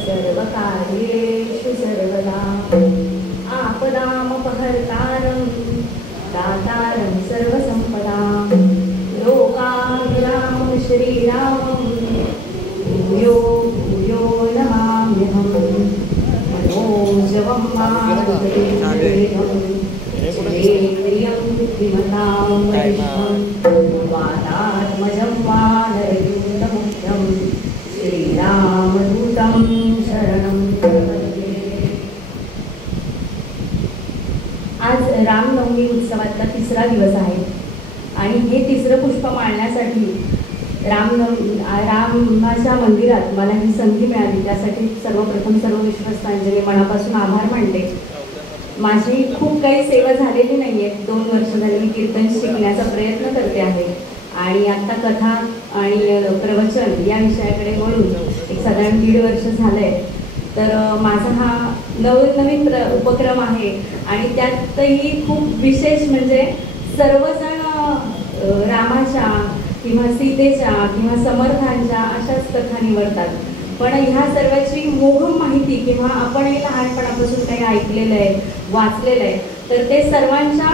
सर्वकार्येषु सर्वदा आपदामपहर्तारं दातारं सर्वसम्पदां लोकाभिरामं श्रीरामं भूयो भूयो नमाम्यहं मनोजवं मारुतवेगं प्रियं बुद्धिमतां वरिष्ठं वातात्मजं वानरयूतमुख्यं श्रीरामदूतं शरणं प्रपद्ये। आज रामनवमी उत्सवातला तिसरा दिवस आहे आणि हे तिसरं पुष्प मांडण्यासाठी रामाच्या मंदिरात मला ही संधी मिळाली, त्यासाठी सर्वप्रथम सर्व विश्वस्तांजली मनापासून आभार मानते। माझी खूप काही सेवा झालेली नाही आहे, 2 वर्ष झाली मी कीर्तन शिकण्याचा प्रयत्न करते आहे आणि आता कथा आणि प्रवचन या विषयाकडे वळून एक साधारण 1.5 वर्ष झालंय। तर माझा हा नवनवीन उपक्रम आहे आणि त्यातही खूप विशेष म्हणजे सर्वजण रामाच्या किंवा सीतेच्या किंवा समर्थांच्या अशाच कथा निवडतात, पण ह्या सर्वाची मोहम माहिती किंवा आपणही लहानपणापासून काही ऐकलेलं आहे, वाचलेलं आहे, तर ते सर्वांच्या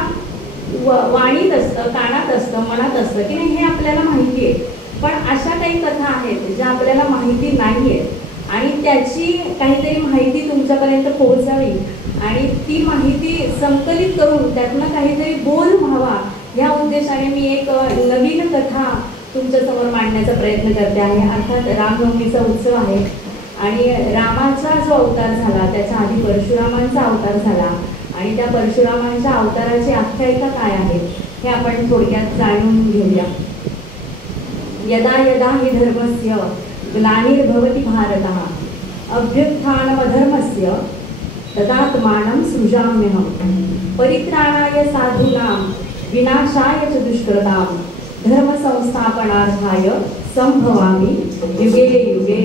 वाणीत असतं, कानात असतं, मनात असतं की नाही हे आपल्याला माहिती आहे। पण अशा काही कथा आहेत ज्या आपल्याला माहिती नाही आहेत आणि त्याची काहीतरी माहिती तुमच्यापर्यंत पोहोचावी आणि ती माहिती संकलित करून त्यातनं काहीतरी बोध व्हावा या उद्देशाने मी एक नवीन कथा तुमच्यासमोर मांडण्याचा प्रयत्न करते आहे। अर्थात रामनवमीचा उत्सव आहे आणि रामाचा जो अवतार झाला त्याच्या आधी परशुरामांचा अवतार झाला आणि त्या परशुरामांच्या अवताराची आख्यायिका काय आहे हे आपण थोडक्यात जाणून घेऊया। यदा यदा हि धर्मस्य ग्लानिर्भवति भारतः अभ्युत्थानमधर्मस्य तदात्मानं सृजाम्यहं परित्राणाय साधूनां विनाशाय च दुष्कृतां धर्मसंस्थापनार्थाय संभवामि युगे युगे।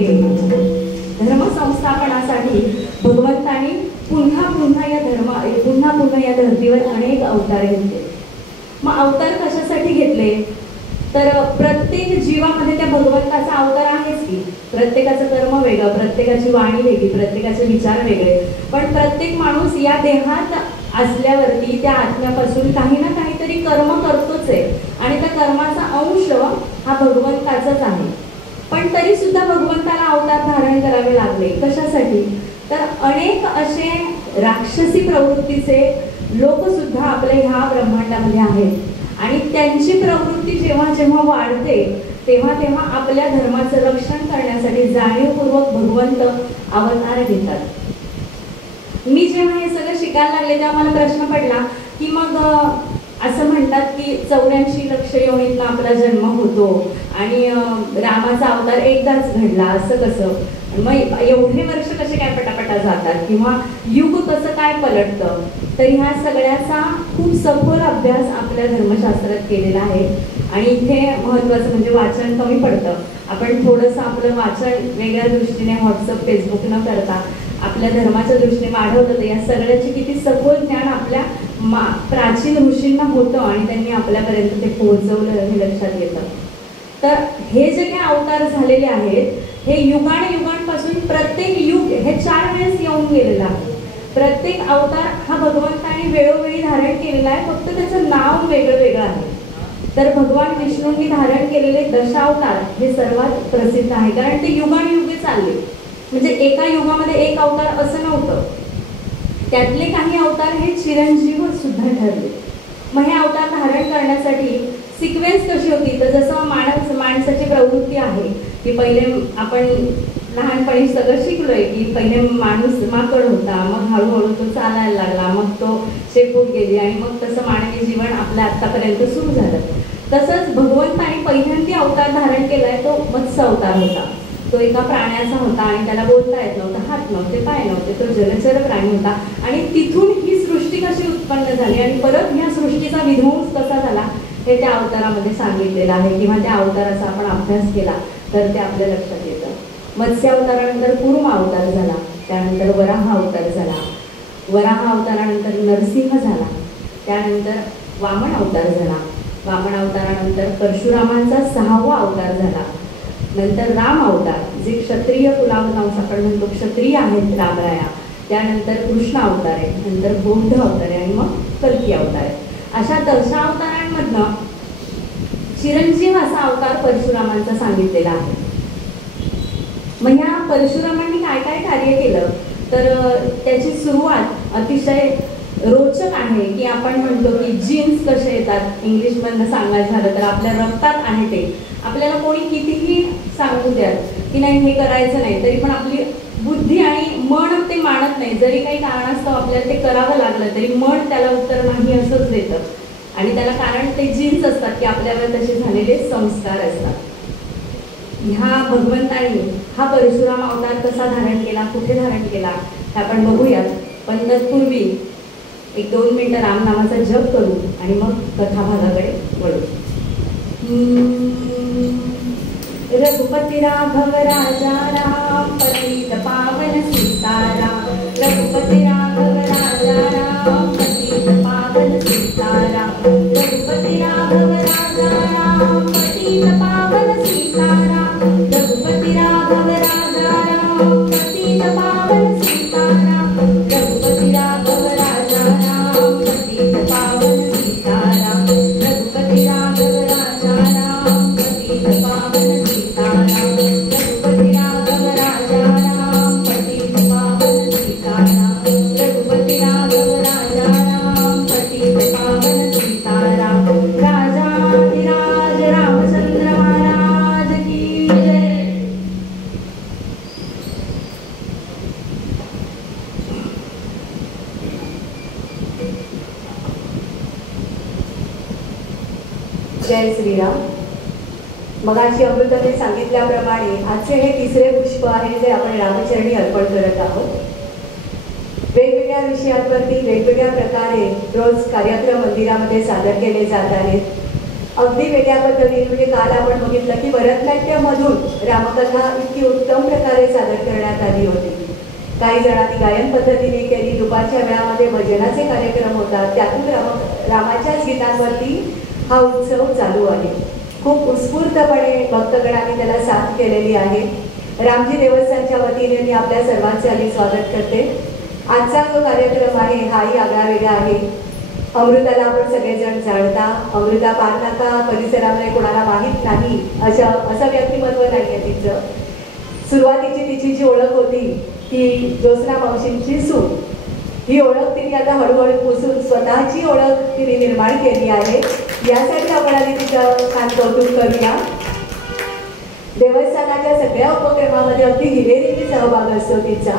धर्मसंस्थापनासाठी भगवंतांनी पुन्हा पुन्हा या धर्तीवर अनेक अवतार घेतले। मग अवतार कशासाठी घेतले तर प्रत्येक जीवामध्ये त्या भगवंताचा अवतार आहेच की। प्रत्येकाचं कर्म वेगळं, प्रत्येकाची वाणी वेगळी, प्रत्येकाचे विचार वेगळे, पण प्रत्येक माणूस या देहात असल्यावरती त्या आत्म्यापासून काही ना काहीतरी कर्म करतोच आहे आणि त्या कर्माचा अंश हा भगवंताचाच आहे। पण तरी सुद्धा भगवंताला अवतार धारण करावे लागले कशासाठी तर अनेक असे राक्षसी प्रवृत्तीचे लोक सुद्धा आपल्या ह्या ब्रह्मांडामध्ये आहेत आणि त्यांची प्रवृत्ती जेव्हा जेव्हा वाढते तेव्हा तेव्हा आपल्या धर्माचं रक्षण करण्यासाठी जाणीवपूर्वक भगवंत अवतार घेतात। मी जेव्हा हे सगळं शिकायला लागले तेव्हा मला प्रश्न पडला की मग असं म्हणतात की 84 लक्ष योनीतनं आपला जन्म होतो आणि रामाचा अवतार एकदाच घडला, असं कसं? मग एवढे वर्ष कसे काय पटापटा जातात किंवा युग कसं काय पलटतं? तर ह्या सगळ्याचा खूप सखोल अभ्यास आपल्या धर्मशास्त्रात केलेला आहे आणि इथे महत्त्वाचं म्हणजे वाचन कमी पडतं। आपण थोडंसं आपलं वाचन वेगळ्या दृष्टीने व्हॉट्सअप फेसबुक न करता आपल्या धर्माच्या दृष्टीने वाढवलं तर या सगळ्याची किती सखोल ज्ञान आपल्या प्राचीन ऋषींना होतं आणि त्यांनी आपल्यापर्यंत ते पोहोचवलं हे लक्षात येतं। तर हे जे काही अवतार झालेले आहेत हे युगांपासून प्रत्येक युग हे 4 वेळेस येऊन गेलेलं आहे। प्रत्येक अवतार हा भगवंताने वेळोवेळी धारण केलेला आहे, फक्त त्याचं नाव वेगळं वेगळं आहे। तर भगवान विष्णूंनी धारण केलेले दशावतार हे सर्वात प्रसिद्ध आहे कारण ते युगानुयुगे चालले, म्हणजे एका युगामध्ये एक अवतार असं नव्हतं। त्यातले काही अवतार हे चिरंजीव सुद्धा ठरले। मग हे अवतार धारण करण्यासाठी सिक्वेन्स कशी होती तर जसं माणसाची प्रवृत्ती आहे की पहिले आपण लहानपणी सगळं शिकलोय की पहिले माणूस माकड होता, मग हळूहळू तो चालायला लागला, मग तो शेपूट गेली आणि मग तसं मानवी जीवन आपल्या आत्तापर्यंत सुरू झालं। तसंच भगवंताने पहिल्यांदा अवतार धारण केलाय तो मत्स्य अवतार होता। तो एका प्राण्याचा होता आणि त्याला बोलता येत नव्हतं, हात नव्हते, पाय नव्हते, तो जलचर प्राणी होता आणि तिथून ही सृष्टी कशी उत्पन्न झाली आणि परत ह्या सृष्टीचा विध्वंस कसा झाला हे त्या अवतारामध्ये सांगितलेलं आहे किंवा त्या अवताराचा आपण अभ्यास केला तर ते आपल्या लक्षात येतं। मत्स्य अवतारानंतर कूर्म अवतार झाला, त्यानंतर वराह अवतार झाला, वराह अवतारानंतर नरसिंह झाला, त्यानंतर वामन अवतार झाला, वामन अवतारानंतर परशुरामांचा 6वा अवतार झाला, नंतर राम अवतार, जे क्षत्रिय कुलावंश आपण म्हणतो क्षत्रिय आहेत रामराया, त्यानंतर कृष्ण अवतार आहे, नंतर बौद्ध अवतार आहे आणि मग कल्की अवतार आहे. अशा दशावतारांमधनं चिरंजीव असा अवतार परशुरामांचा सांगितलेला आहे. मग ह्या परशुरामांनी काय काय कार्य केलं तर त्याची सुरुवात अतिशय रोचक आहे की आपण म्हणतो की जीन्स कसे येतात इंग्लिशमधनं सांगायचं झालं तर आपल्या रक्तात आहे ते. आपल्याला कोणी कितीही सांगू द्या की नाही हे करायचं नाही, तरी पण आपली बुद्धी आणि मन ते मानत नाही. जरी काही कारणास्तव आपल्याला ते करावं लागलं तरी मन त्याला उत्तर नाही असंच देतं. आणि त्याला कारण ते जीन्स असतात की आपल्यावर तसे झालेले संस्कार असतात. ह्या भगवंताने हा परशुराम अवतार कसा धारण केला, कुठे धारण केला हे आपण बघूयात. पण तत्पूर्वी 1-2 मिनिटं रामनामाचा जप करू आणि मग कथाभागाकडे वळू. रघुपती राघव राजा राम, पतित पावन सीताराम. रघुपती राघव राजा राम, पतित पावन सीताराम. रघुपती राघव राजा राम, पतित पावन सीताराम. रघुपती राघव राजा राम, पतित पावन सीताराम. रघुपती राघव राजा राम, पतित पावन सीताराम. रघुपती राघव राजा राम, पतित पावन सीताराम. रघुपती राघव राजा राम, पतित पावन सीताराम. रघुपती राघव राजा राम, पतित पावन सीताराम. राजाधिराज रामचंद्र महाराज की जय. जय श्रीराम. मगाशी अमृताने सांगितल्याप्रमाणे आजचे हे तिसरे पुष्प आहे जे आपण रामचरणी अर्पण करत आहोत. वेगवेगळ्या विषयांवरती वेगवेगळ्या प्रकारे रोज कार्यक्रम मंदिरामध्ये सादर केले जात आहेत. अगदी वेगळ्या पद्धतीने म्हणजे काल आपण बघितलं की भरतनाट्यमधून रामकथा इतकी उत्तम प्रकारे सादर करण्यात आली होती. काही जणांनी गायन पद्धतीने केली. दुपारच्या वेळामध्ये भजनाचे कार्यक्रम होतात. त्यातून रामाच्याच गीतांवरती हा उत्सव चालू आहे. खूप उत्स्फूर्तपणे भक्तगणाने त्याला साथ केलेली आहे. रामजी देवस्थानच्या वतीने मी आपल्या सर्वांचे आधी स्वागत करते. आजचा जो कार्यक्रम आहे हाही आगळा वेगळा आहे. अमृताला आपण सगळेजण जाणता. अमृता पारनाका परिसरामध्ये कोणाला माहीत नाही असं व्यक्तिमत्व नाही आहे तिचं. सुरुवातीची तिची जी ओळख होती ती ज्योत्स्ना मावशींची सून, ही ओळख तिने आता हळूहळू पुसून स्वतःची ओळख तिने निर्माण केली आहे. यासाठी आपण आधी तिचं छान कौतुक करूया. देवस्थानाच्या सगळ्या उपक्रमामध्ये अगदी हिरेरीने सहभाग असतो तिचा.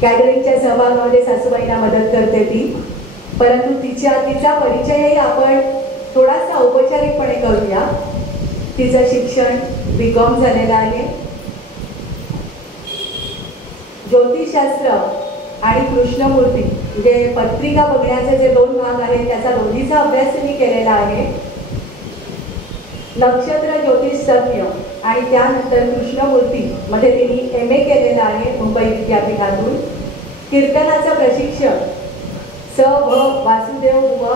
कॅटरिंगच्या सहभागामध्ये सासूबाईंना मदत करते ती. परंतु तिचा परिचयही आपण थोडासा औपचारिकपणे करूया. तिचं शिक्षण B.Com झालेलं आहे. ज्योतिषशास्त्र आणि कृष्णमूर्ती म्हणजे पत्रिका बघण्याचे जे 2 भाग आहेत त्याचा दोन्हीचा अभ्यास तिने केलेला आहे. नक्षत्र ज्योतिषतज्ञ आणि त्यानंतर कृष्णमूर्ती मध्ये तिने MA केलेलं आहे मुंबई विद्यापीठातून. कीर्तनाचं प्रशिक्षण वासुदेव व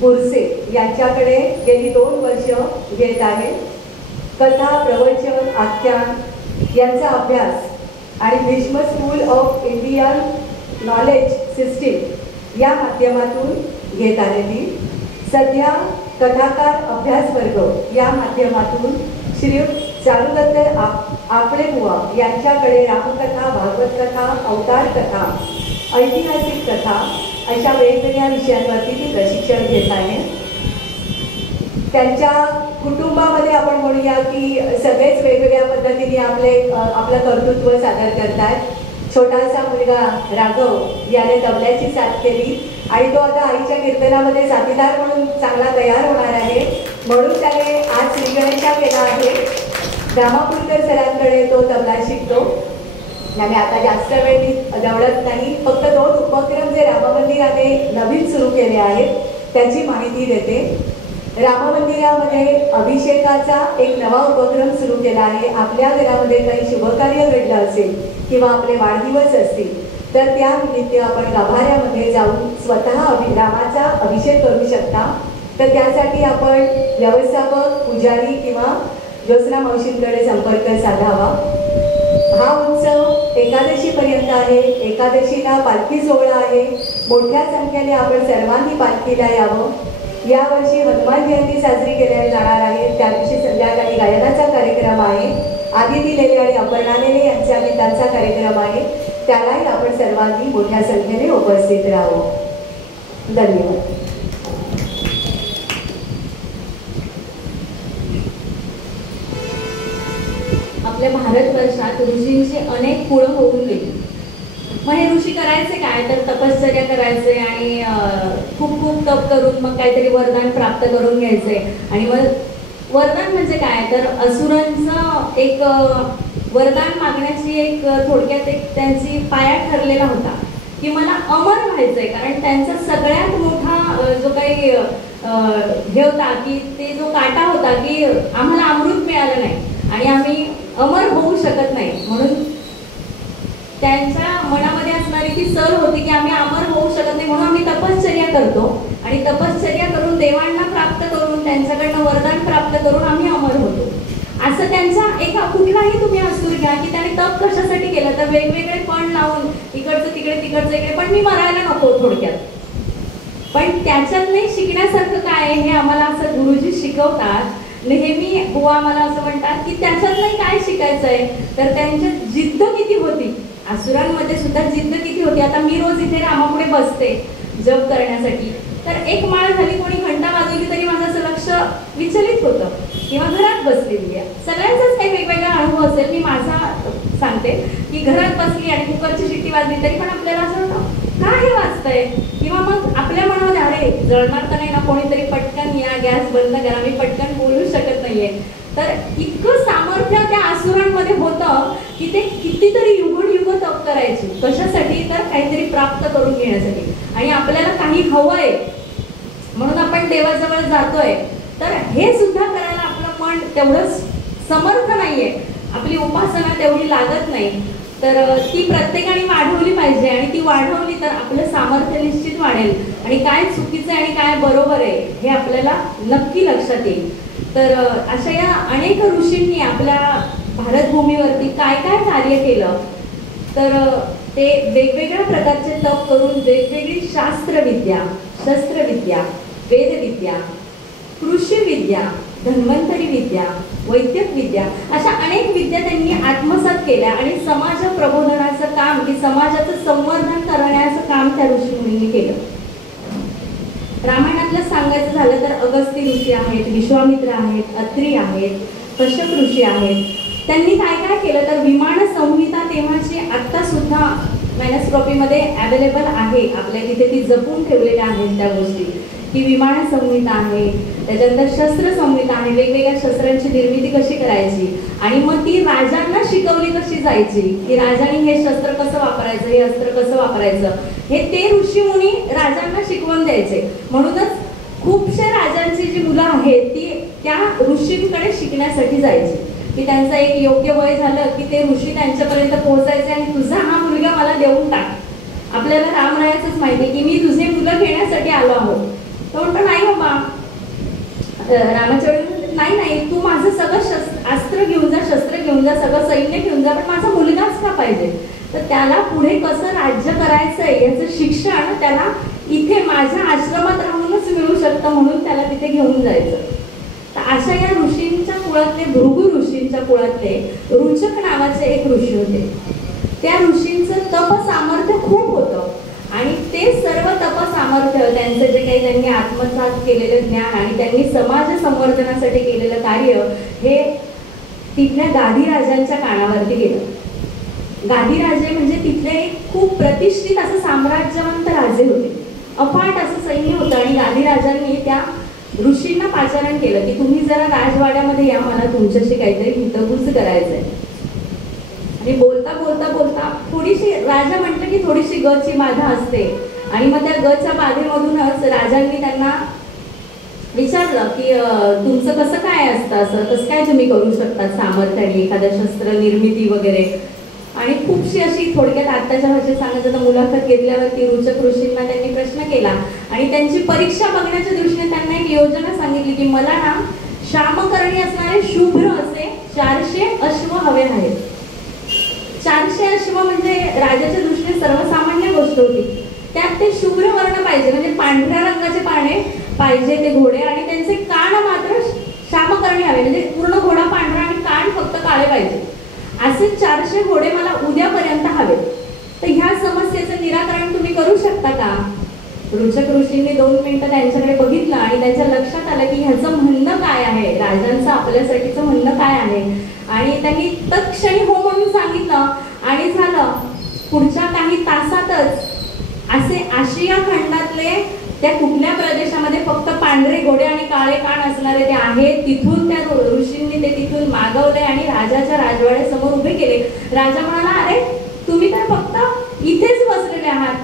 बुरसे यांच्याकडे गेली 2 वर्ष घेत आहे. कथा, प्रवचन, आख्यान यांचा अभ्यास आणि Bhishma school of Indian knowledge system या माध्यमातून घेत आहे ती. सध्या कथाकार अभ्यास वर्ग या माध्यमातून श्रीयुत चारुदत्त आपलेबुवा यांच्याकडे रामकथा, भागवत कथा, अवतार कथा, ऐतिहासिक कथा अशा वेगवेगळ्या विषयांवरती ती प्रशिक्षण घेत आहे. त्यांच्या कुटुंबामध्ये आपण म्हणूया की सगळेच वेगवेगळ्या पद्धतीने आपलं कर्तृत्व सादर करतात. छोटासा मुलगा राघव याने तबल्याची साथ केली आणि तो आता आईच्या कीर्तनामध्ये साथीदार म्हणून चांगला तयार होणार आहे. म्हणून त्याने आज श्रीगणेशा केला आहे. रामापूरकर सरांकडे तो तबला शिकतो. त्याने आता जास्त वेळ दवडत नाही. फक्त 2 उपक्रम जे राममंदिराने नवीन सुरू केले आहेत त्याची माहिती देते. राममंदिरामध्ये अभिषेकाचा एक नवा उपक्रम सुरू केला आहे. आपल्या घरामध्ये काही शुभकार्य घडलं असेल किंवा आपले वाढदिवस असतील तर त्या निमित्त आपण गाभाऱ्यामध्ये जाऊन स्वतः रामाचा अभिषेक करू शकता. तर त्यासाठी आपण व्यवस्थापक, पुजारी किंवा ज्योत्स्ना मावशींकडे संपर्क साधावा. हा उत्सव एकादशीपर्यंत आहे. एकादशीला पालखी सोहळा आहे. मोठ्या संख्येने आपण सर्वांनी पालखीला यावं. यावर्षी हनुमान जयंती साजरी केली जाणार आहे. त्या दिवशी संध्याकाळी गायनाचा कार्यक्रम आहे. आदिती लेले आणि अपर्णा लेले यांच्या गीतांचा कार्यक्रम आहे. त्यालाही आपण सर्वांनी मोठ्या संख्येने उपस्थित राहावं. धन्यवाद. आपल्या भारतवर्षात ऋषींची अनेक कुळं होऊन गेली. मग हे ऋषी करायचे काय तर तपश्चर्या करायचे आणि खूप खूप तप करून मग काहीतरी वरदान प्राप्त करून घ्यायचे. आणि मग वरदान म्हणजे काय तर असुरांचं एक वरदान मागण्याची एक थोडक्यात एक त्यांची पाया ठरलेला होता की मला अमर व्हायचंय. कारण त्यांचा सगळ्यात मोठा जो काही हे होता की ते जो काटा होता की आम्हाला अमृत मिळालं नाही आणि आम्ही अमर होऊ शकत नाही. म्हणून त्यांच्या मनामध्ये असणारी ती सल होती की आम्ही अमर होऊ शकत नाही म्हणून आम्ही तपश्चर्या करतो आणि तपश्चर्या करून देवांना प्राप्त करून त्यांच्याकडनं वरदान प्राप्त करून आम्ही अमर होतो. असं त्यांचा एका कुठलाही तुम्ही असुर घ्या की त्याने तप कशासाठी केलं तर वेगवेगळे पण लावून इकडचं तिकडे तिकडचं इकडे पण मी मरायला नको थोडक्यात. पण त्याच्यात नाही शिकण्यासारखं काय हे आम्हाला असं गुरुजी शिकवतात. नेहमी बुवा मला असं म्हणतात की त्याच्यात नाही काय शिकायचंय तर त्यांच्यात जिद्द किती होती. असुरांमध्ये सुद्धा जिद्द किती होती. आता मी रोज इथे रामापुढे बसते जप करण्यासाठी तर एक माळ झाली कोणी घंटा वाजवली तरी माझं असं लक्ष विचलित होतं किंवा घरात बसलेली आहे. सगळ्यांचाच काही वेगवेगळा अनुभव असेल. मी माझा सांगते की घरात बसली आणि कुकरची शिट्टी वाजली तरी पण आपल्याला असं होतं का हे वाजतंय किंवा मग आपल्या मनामध्ये अरे जळणार तर नाही ना कोणीतरी पटकन या गॅस बंद करा मी पटकन बोलू शकत नाहीये. तर इतकं सामर्थ्य त्या असुरांमध्ये होतं की ते कितीतरी युग तप करायचे. कशासाठी तर काहीतरी प्राप्त करून घेण्यासाठी. आणि आपल्याला काही हवंय म्हणून आपण देवाजवळ जातोय तर हे सुद्धा करायला आपलं मन तेवढं समर्थ नाहीये. आपली उपासना तेवढी लागत नाही. तर ती प्रत्येकाने वाढवली पाहिजे आणि ती वाढवली तर आपलं सामर्थ्य निश्चित वाढेल आणि काय चुकीचं आहे आणि काय बरोबर आहे हे आपल्याला नक्की लक्षात येईल. तर अशा या अनेक ऋषींनी आपल्या भारतभूमीवरती काय काय कार्य केलं तर ते वेगवेगळ्या प्रकारचे तप करून वेगवेगळी शास्त्रविद्या, शस्त्रविद्या, वेदविद्या, कृषीविद्या, धन्वंतरी विद्या, वैद्यक विद्या अशा अनेक विद्या त्यांनी आत्मसात केल्या आणि समाज प्रबोधनाचं काम की समाजाचं संवर्धन करण्याचं काम त्या ऋषीमुनींनी केलं. रामायणातलं सांगायचं झालं तर अगस्ती ऋषी आहेत, विश्वामित्र आहेत, अत्री आहेत, कश्यप ऋषी आहेत. त्यांनी काय काय केलं तर विमान संहिता तेव्हाची आत्ता सुद्धा मॅनस्कॉपीमध्ये अवेलेबल आहे. आपल्या तिथे ती जपून ठेवलेल्या आहेत त्या गोष्टी की विमान संहिता आहे. त्याच्यानंतर शस्त्र संहिता आहे. वेगवेगळ्या शस्त्रांची निर्मिती कशी करायची आणि मग ती राजांना शिकवली कशी जायची की राजांनी हे शस्त्र कसं वापरायचं हे अस्त्र कसं वापरायचं हे ते ऋषीमुनी राजांना शिकवून द्यायचे. म्हणूनच खूपशा राजांची जी मुलं आहेत ती त्या ऋषींकडे शिकण्यासाठी जायची की त्यांचं एक योग्य वय झालं की ते ऋषी त्यांच्यापर्यंत पोहोचायचे आणि तुझा हा मुलगा मला देऊन टाक. आपल्याला रामरायाचंच माहिती की मी तुझे मुलं घेण्यासाठी आलो आहोत. तो म्हणतो नाही बाबा. रामाच्या वेळी नाही तू माझं सगळं अस्त्र घेऊन जा, शस्त्र घेऊन जा, सगळं सैन्य घेऊन जा पण माझा मुलगाच का पाहिजे. तर त्याला पुढे कसं राज्य करायचंय याचं शिक्षण त्याला इथे माझ्या आश्रमात राहूनच मिळू शकतं म्हणून त्याला तिथे घेऊन जायचं. तर अशा या ऋषींच्या कुळातले भृगु ऋषींच्या कुळातले रुचक नावाचे एक ऋषी होते. त्या ऋषींचं तप सामर्थ्य खूप होतं आणि ते सर्व तप सामर्थ्य त्यांचं जे काही त्यांनी आत्मसात केलेलं ज्ञान आणि त्यांनी समाज संवर्धनासाठी केलेलं कार्य हे तिथल्या गादीराजांच्या कानावरती गेलं. गादीराजे म्हणजे तिथले खूप प्रतिष्ठित असं साम्राज्यवंत राजे होते. अफाट असं सैन्य होतं आणि गादीराजांनी त्या ऋषींना पाचारण केलं की तुम्ही जरा राजवाड्यामध्ये या, मला तुमच्याशी काहीतरी हितगुज करायचंय. आणि बोलता बोलता बोलता थोडीशी राजा म्हटलं की थोडीशी गची बाधा असते आणि मग त्या गच्या बाधेमधूनच राजांनी त्यांना विचारलं की तुमचं कसं काय असतं, असं कसं काय तुम्ही करू शकता सामर्थ्याने एखाद्या शस्त्र निर्मिती वगैरे. आणि खूपशी अशी थोडक्यात आत्ताच्या भाषेत सांगायचं तर मुलाखत घेतल्यावरती रुचक ऋषींना त्यांनी प्रश्न केला आणि त्यांची परीक्षा बघण्याच्या दृष्टीने त्यांना एक योजना सांगितली की मला ना श्यामकर्णी असणारे शुभ्र असे 400 अश्व हवे आहेत. 400 अश्व म्हणजे राजाच्या दृष्टीने सर्वसामान्य गोष्ट होती. त्यात ते शुभ्र वर्ण पाहिजे, म्हणजे पांढऱ्या रंगाचे पाने पाहिजे ते घोडे, आणि त्यांचे कान मात्र श्यामकर्णी हवे, म्हणजे पूर्ण घोडा पांढरा आणि कान फक्त काळे पाहिजे. असे 400 घोडे मला उद्यापर्यंत हवे. तर ह्या समस्येचं निराकरण तुम्ही करू शकता का? रुचक ऋषींनी 2 मिनिटं त्यांच्याकडे बघितलं आणि त्यांच्या लक्षात आलं की ह्याचं म्हणणं काय आहे, राजांचं आपल्यासाठीचं म्हणणं काय आहे. आणि त्यांनी तत्क्षणी हो म्हणून सांगितलं आणि झालं. पुढच्या काही तासातच असे आशिया खंडातले त्या कुठल्या प्रदेशामध्ये फक्त पांढरे घोडे आणि काळे कान असणारे ते आहेत, तिथून त्या ऋषींनी ते तिथून मागवले आणि राजाच्या राजवाड्यासमोर उभे केले. राजा म्हणाला, अरे तुम्ही तर फक्त इथेच बसलेले आहात,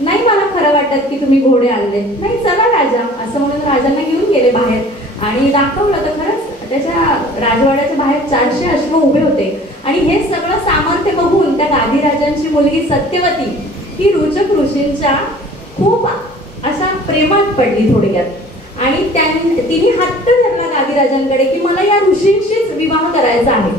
नाही मला खरं वाटत की तुम्ही घोडे आणले. नाही चला राजा, असं म्हणून राजांना घेऊन गेले बाहेर आणि दाखवलं तर खरंच त्याच्या राजवाड्याच्या बाहेर 400 अश्व उभे होते. आणि हे सगळं सामर्थ्य बघून त्या गादीराजांची मुलगी सत्यवती ही रुचक ऋषींच्या खूप अशा प्रेमात पडली थोडक्यात. आणि तिने हट्ट धरला गादीराजांकडे की मला या ऋषींशीच विवाह करायचा आहे.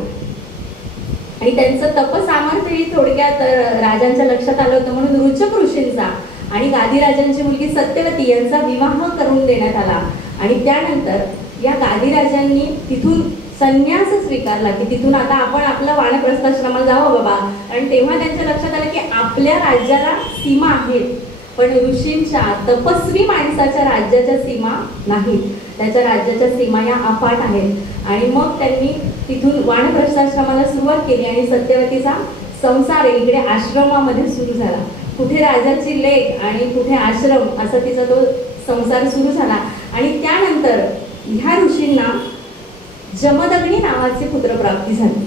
आणि त्यांचं तपसामर्थ्य थोडक्यात राजांच्या लक्षात आलं होतं, म्हणून रुचक ऋषींचा आणि गादीराजांची मुलगी सत्यवती यांचा विवाह करून देण्यात आला. आणि त्यानंतर या गादीराजांनी तिथून संन्यास स्वीकारला की तिथून आता आपण आपलं वानप्रस्थाश्रमाला जावं बाबा. आणि तेव्हा त्यांच्या लक्षात आलं की आपल्या राज्याला सीमा आहेत, पण ऋषींच्या तपस्वी माणसाच्या राज्याच्या सीमा नाहीत. त्याच्या राज्याच्या सीमा या अफाट आहेत. आणि मग त्यांनी तिथून वानप्रस्थाश्रमाला सुरुवात केली आणि सत्यवतीचा संसार इकडे आश्रमामध्ये सुरू झाला. कुठे राजाची लेक आणि कुठे आश्रम असा तिचा तो संसार सुरू झाला. आणि त्यानंतर ह्या ऋषींना जमदग्नी नावाची पुत्रप्राप्ती झाली.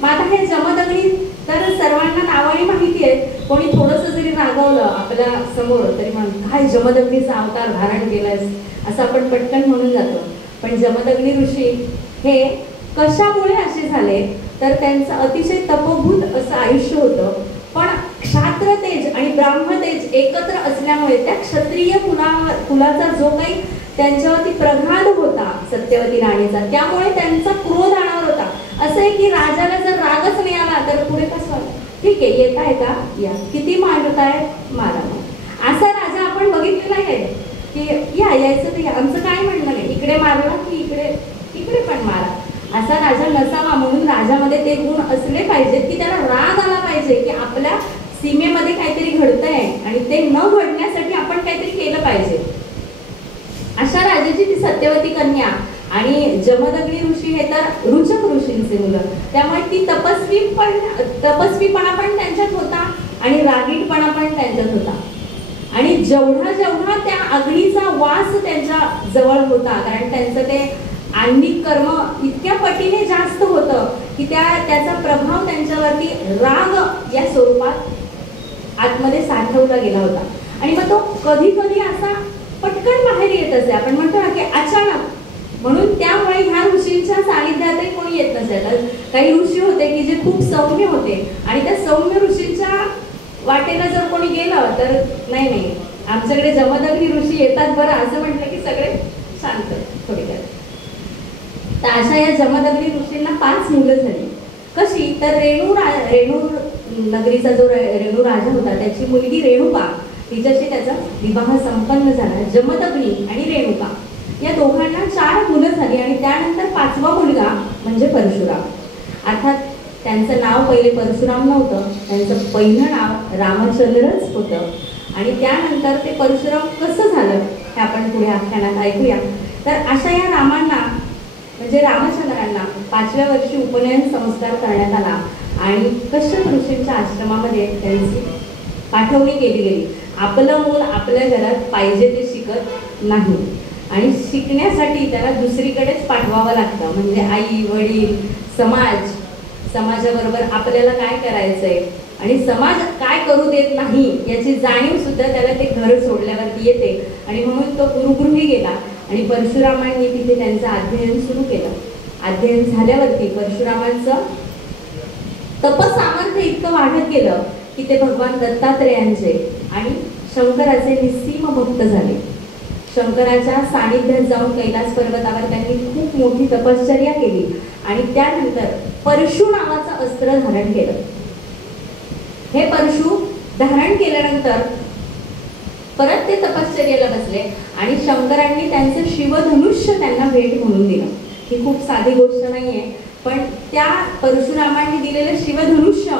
मग आता हे जमदग्नी तर सर्वांना नावाने माहिती आहे, कोणी थोडंसं जरी रागवलं आपल्या समोर तरी काय जमदग्नीचा अवतार धारण केलायस असं आपण पटकन म्हणून जातो. पण जमदग्नी ऋषी हे कशामुळे असे झाले तर त्यांचं अतिशय तपोभूत असं आयुष्य होतं. पण क्षात्र तेज आणि ब्राह्मतेज एकत्र असल्यामुळे त्या क्षत्रिय कुलाचा जो काही त्यांच्यावरती प्रघात होता सत्यवती राणीचा, त्यामुळे त्यांचा क्रोध आणावर होता. असं आहे की राजाला जर रागच नाही आला तर पुढे कसं, ठीक आहे येताय का या, किती मारताय मारा. असा राजा आपण बघितलेला आहे की यायचं तर आमचं काय म्हणणं नाही, इकडे मारला की इकडे पण मारा. असा राजा नसावा. म्हणून राजामध्ये ते गुण असले पाहिजेत की त्याला राग आला पाहिजे की आपल्या सीमेमध्ये काहीतरी घडतंय आणि ते न घडण्यासाठी आपण काहीतरी केलं पाहिजे. अशा राजाची ती सत्यवती कन्या. आणि जमदग्नी ऋषी हे तर रुचक ऋषींचे मुलं, त्यामुळे ती तपस्वीपणा पण त्यांच्यात होता आणि रागीटपणा पण त्यांच्यात होता. आणि जेवढा त्या अग्नीचा वास त्यांच्या जवळ होता, कारण त्यांचं ते आण्विक कर्म इतक्या पटीने जास्त होतं की त्याचा प्रभाव त्यांच्यावरती राग या स्वरूपात आतमध्ये साठवला गेला होता. आणि मग तो कधी कधी असा पटकन बाहेर येत असे, आपण म्हणतो ना की अचानक. म्हणून त्यामुळे ह्या ऋषींच्या सानिध्यातही कोणी येत नसेल. काही ऋषी होते की जे खूप सौम्य होते आणि त्या सौम्य ऋषींच्या वाटेला जर कोणी गेलं तर नाही आमच्याकडे जमदग्नी ऋषी येतात बरं असं म्हटलं की सगळे शांत थोडक्यात. तर अशा या जमदग्नी ऋषींना 5 मुलं झाली. कशी तर रेणू नगरीचा जो रेणू राजा होता त्याची मुलगी रेणुका, तिच्याशी त्याचा विवाह संपन्न झाला. जमदग्नी आणि रेणुका या दोघांना 4 मुलं झाली. आणि त्यानंतर 5वा मुलगा म्हणजे परशुराम. अर्थात त्यांचं नाव पहिले परशुराम नव्हतं, त्यांचं पहिलं नाव रामचंद्रच होतं. आणि त्यानंतर ते परशुराम कसं झालं हे आपण पुढे आख्यानात ऐकूया. तर अशा या रामांना म्हणजे रामचंद्रांना 5व्या वर्षी उपनयन संस्कार करण्यात आला आणि कश्यप ऋषींच्या आश्रमामध्ये त्यांची पाठवणी केली गेली. आपलं मूल आपल्या घरात पाहिजे ते शिकत नाही आणि शिकण्यासाठी त्याला दुसरीकडेच पाठवावं लागतं. म्हणजे आई वडील समाजाबरोबर आपल्याला काय करायचंय आणि समाज काय करू देत नाही याची जाणीव सुद्धा त्याला ते घर सोडल्यावरती येते. आणि म्हणून तो गुरुगृही गेला आणि परशुरामांनी तिथे त्यांचं अध्ययन सुरू केलं. अध्ययन झाल्यावरती परशुरामांचं तपसामर्थ्य इतकं वाढत गेलं की ते भगवान दत्तात्रेयांचे आणि शंकराचे निस्सीम भक्त झाले. शंकराच्या सानिध्यात जाऊन कैलास पर्वतावर त्यांनी खूप मोठी तपश्चर्या केली आणि त्यानंतर परशु नावाचं अस्त्र धारण केलं. हे परशु धारण केल्यानंतर परत ते तपश्चर्याला बसले आणि शंकरांनी त्यांचं शिवधनुष्य त्यांना भेट म्हणून दिलं. ही खूप साधी गोष्ट नाहीये, पण त्या परशुरामांनी दिलेलं शिवधनुष्य,